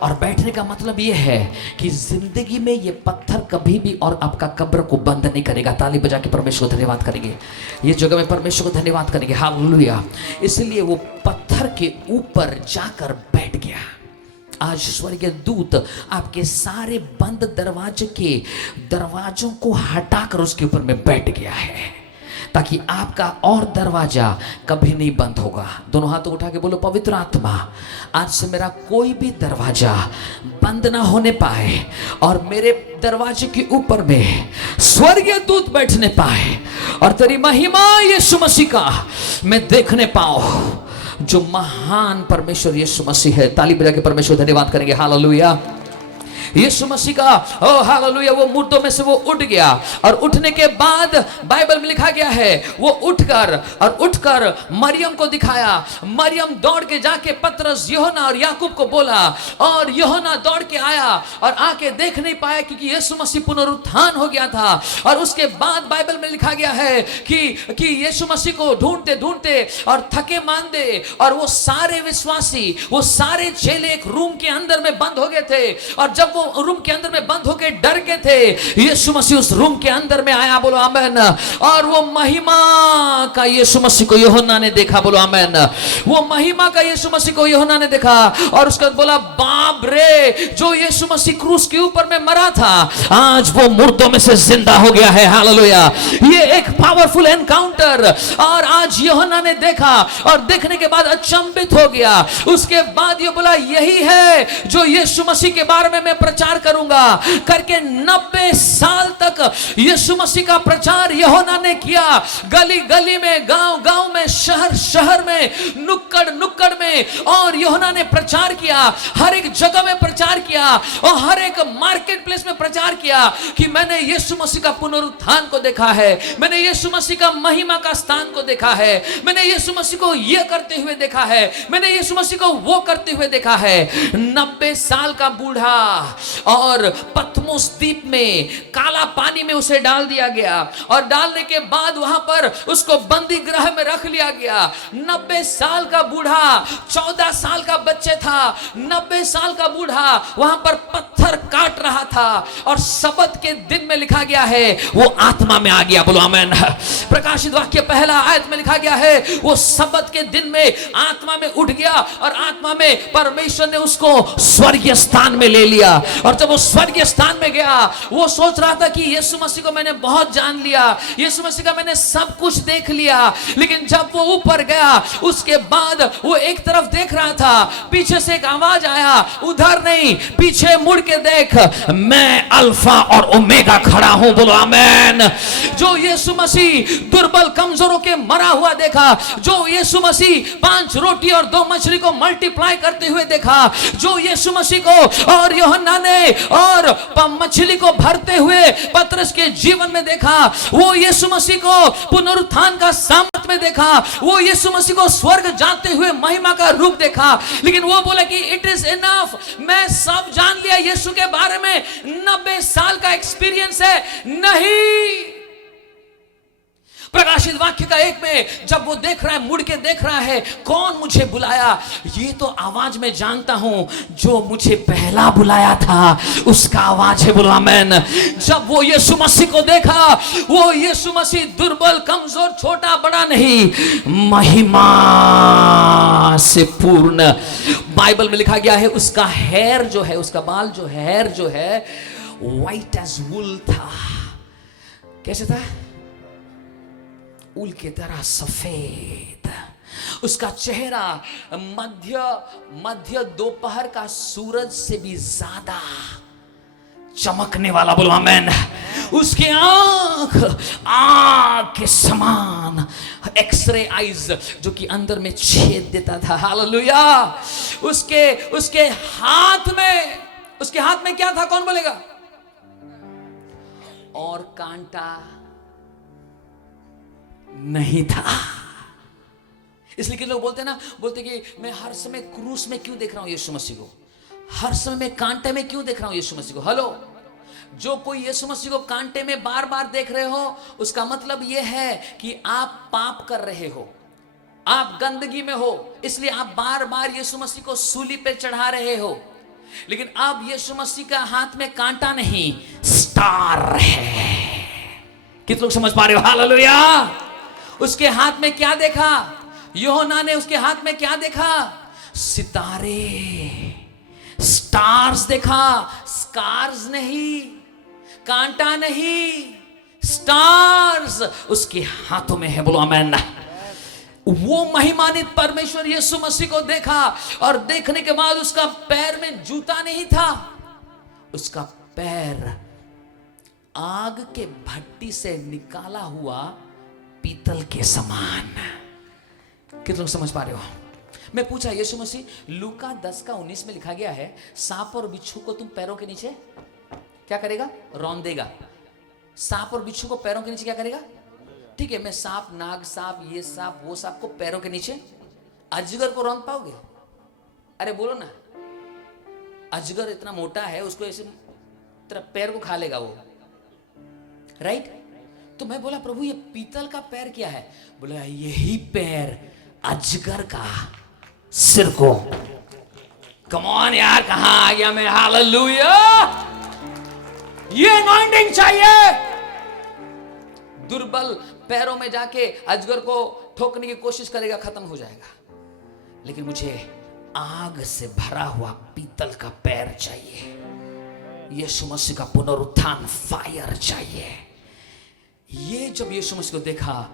और बैठने का मतलब ये है कि जिंदगी में ये पत्थर कभी भी और आपका कब्र को बंद नहीं करेगा। ताली बजा के परमेश्वर को धन्यवाद करेंगे, ये जगह में परमेश्वर को धन्यवाद करेंगे, हालेलुया। इसलिए वो पत्थर के ऊपर जाकर बैठ गया। आज स्वर्गीय दूत आपके सारे बंद दरवाजों को हटाकर उसके ऊपर में बैठ गया है, ताकि आपका और दरवाजा कभी नहीं बंद होगा। दोनों हाथों उठा के बोलो, पवित्र आत्मा, आज से मेरा कोई भी दरवाजा बंद ना होने पाए और मेरे दरवाजे के ऊपर में स्वर्गीय दूत बैठने पाए और तेरी महिमा यीशु मसीह का मैं देखने पाऊं, जो महान परमेश्वर यीशु मसीह है। ताली बजा के परमेश्वर धन्यवाद करेंगे, हालेलुया। यीशु मसीह का ओ हालेलुया, वो मुर्दों में से वो उठ गया और उठने के बाद बाइबल में लिखा गया है वो उठकर मरियम को दिखाया। मरियम दौड़ के जाके पतरस, यूहन्ना और याकूब को बोला और यूहन्ना दौड़ के आया और आके देख नहीं पाया क्योंकि यीशु मसीह पुनरुत्थान हो गया था। और उसके बाद बाइबल में लिखा गया है कि यीशु मसीह को ढूंढते ढूंढते और थके मांदे और वो सारे विश्वासी, वो सारे चेले एक रूम के अंदर में बंद हो गए थे। और जब वो रूम के अंदर में बंद होके डर के थे, यीशु मसीह उस रूम के अंदर में आया, बोलो आमेन। और वो महिमा का यीशु मसीह को यूहन्ना ने देखा, बोलो आमेन। वो महिमा का यीशु मसीह को यूहन्ना ने देखा और उसके बाद बोला, बाप रे, जो यीशु मसीह क्रूस के ऊपर में मरा था, आज वो मुर्दों में से जिंदा हो गया है। हालेलुया। ये एक पावरफुल एनकाउंटर। और आज यूहन्ना ने देखा और देखने के बाद अचंभित हो गया। उसके बाद ये बोला, यही है जो यीशु मसीह के बारे में मैं प्रचार करूंगा करके 90 साल तक यीशु मसीह का प्रचार यूहन्ना ने किया। गली गली में, गांव गांव में, शहर शहर में, नुक्कड़ नुक्कड़ में, और यूहन्ना ने प्रचार किया। हर एक जगह में प्रचार किया और हर एक मार्केट प्लेस में प्रचार किया कि मैंने यीशु मसीह का पुनरुत्थान को देखा है, मैंने यीशु मसीह का महिमा का स्थान को देखा है, मैंने यीशु मसीह को यह करते हुए देखा है, मैंने यीशु मसीह को वो करते हुए देखा है। 90 साल का बूढ़ा, और पतमोस द्वीप में काला पानी में उसे डाल दिया गया और डालने के बाद वहां पर उसको बंदी गृह में रख लिया गया। 90 साल का बूढ़ा, 14 साल का बच्चे था, 90 साल का बूढ़ा वहां पर पत्थर काट रहा था और सबत के दिन में लिखा गया है वो आत्मा में आ गया। बोलो आमेन। प्रकाशित वाक्य पहला आयत में लिखा गया है वो सबत के दिन में आत्मा में उठ गया और आत्मा में परमेश्वर ने उसको स्वर्गीय स्थान में ले लिया। और जब वो स्वर्गीय स्थान में गया, वो सोच रहा था कि यीशु मसीह को मैंने बहुत जान लिया, यीशु मसीह का मैंने सब कुछ देख लिया। लेकिन जब वो ऊपर गया, उसके बाद वो एक तरफ देख रहा था, पीछे से एक आवाज आया, उधर नहीं, पीछे मुड़ के देख, मैं अल्फा और ओमेगा खड़ा हूं। बोलो आमेन। जो यीशु मसीह दुर्बल कमजोरों के मरा हुआ देखा, जो यीशु मसीह 5 रोटी और 2 मछली को मल्टीप्लाई करते हुए देखा, जो यीशु मसीह को और यूहन्ना ने और मछली को भरते हुए पतरस के जीवन में देखा, वो यीशु मसीह को पुनरुत्थान का सामर्थ में देखा, वो यीशु मसीह को स्वर्ग जाते हुए महिमा का रूप देखा। लेकिन वो बोला कि इट इज इनफ, मैं सब जान लिया यीशु के बारे में, 90 साल का एक्सपीरियंस है। नहीं, प्रकाशित वाक्य का 1 में जब वो देख रहा है, मुड़ के देख रहा है, कौन मुझे बुलाया, ये तो आवाज मैं जानता हूं, जो मुझे पहला बुलाया था उसका आवाज है। बोलो आमेन। जब वो यीशु मसीह को देखा, वो यीशु मसीह दुर्बल कमजोर छोटा बड़ा नहीं, महिमा से पूर्ण। बाइबल में लिखा गया है उसका हेयर जो है, उसका बाल जो हेयर जो है, व्हाइट एज वुल था। कैसे था? ऊल की तरह सफेद। उसका चेहरा मध्य दोपहर का सूरज से भी ज्यादा चमकने वाला। बोलो आमेन। उसके आंख के समान एक्सरे आइज, जो कि अंदर में छेद देता था। हालेलुया। उसके हाथ में क्या था? कौन बोलेगा? और कांटा नहीं था। इसलिए कि लोग बोलते हैं ना, बोलते कि मैं हर समय क्रूस में क्यों देख रहा हूं यीशु मसीह को, हर समय मैं कांटे में क्यों देख रहा हूं यीशु मसीह को। हेलो, जो कोई यीशु मसीह को कांटे में बार बार देख रहे हो, उसका मतलब यह है कि आप पाप कर रहे हो, आप गंदगी में हो, इसलिए आप बार बार यीशु मसीह को सूली पे चढ़ा रहे हो। लेकिन अब यीशु मसीह का हाथ में कांटा नहीं, स्टार है। कितने लोग समझ पा रहे हो? हालेलुया। उसके हाथ में क्या देखा? यूहन्ना ने उसके हाथ में क्या देखा? सितारे, स्टार्स देखा। स्कार्स नहीं, कांटा नहीं, स्टार्स उसके हाथों में है। बोलो आमेन। वो महिमानित परमेश्वर यीशु मसीह को देखा और देखने के बाद उसका पैर में जूता नहीं था, उसका पैर आग के भट्टी से निकाला हुआ पीतल के समान। कितने लोग समझ पा रहे हो? मैं पूछा, यीशु मसीह, लूका 10:19 में लिखा गया है, सांप और बिच्छू को तुम पैरों के नीचे क्या करेगा? रौंद देगा। सांप और बिच्छू को पैरों के नीचे क्या करेगा? ठीक है, मैं सांप, नाग सांप, ये सांप, वो सांप को पैरों के नीचे, अजगर को रौंद पाओगे? अरे बोलो ना, अजगर इतना मोटा है, उसको ऐसे तेरा पैर को खा लेगा वो, राइट? तो मैं बोला, प्रभु ये पीतल का पैर क्या है? बोला, यही पैर अजगर का सिर को कम ऑन यार, कहां आ गया मैं? हालेलुया! ये अनॉइंटिंग चाहिए। दुर्बल पैरों में जाके अजगर को ठोकने की कोशिश करेगा, खत्म हो जाएगा। लेकिन मुझे आग से भरा हुआ पीतल का पैर चाहिए। यीशु मसीह का पुनरुत्थान फायर चाहिए। ये जब यीशु मसीह को देखा,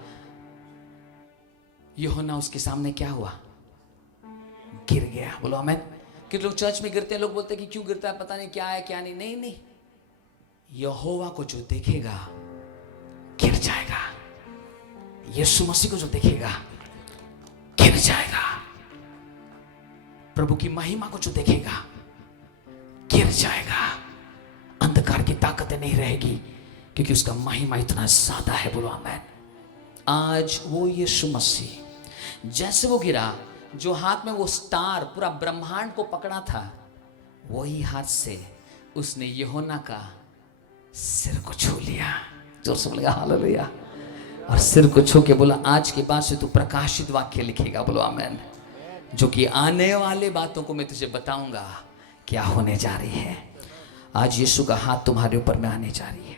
यूहन्ना उसके सामने क्या हुआ? गिर गया। बोलो आमीन। कि लोग चर्च में गिरते हैं, लोग बोलते हैं कि क्यों गिरता है, पता नहीं क्या है क्या नहीं। नहीं नहीं, यहोवा को जो देखेगा गिर जाएगा। यीशु मसीह को जो देखेगा गिर जाएगा। प्रभु की महिमा को जो देखेगा गिर जाएगा। अंधकार की ताकतें नहीं रहेगी, क्योंकि उसका महिमा इतना ज्यादा है। बोलो आमीन। आज वो यीशु मसीह जैसे वो गिरा, जो हाथ में वो स्टार पूरा ब्रह्मांड को पकड़ा था, वही हाथ से उसने यूहन्ना का सिर को छू लिया। जोर से बोलेगा हालेलुया। और सिर को छू के बोला, आज के बाद से तू प्रकाशित वाक्य लिखेगा। बोलो आमीन। जो कि आने वाले बातों को मैं तुझे बताऊंगा क्या होने जा रही है। आज यीशु का हाथ तुम्हारे ऊपर में आने जा रही है।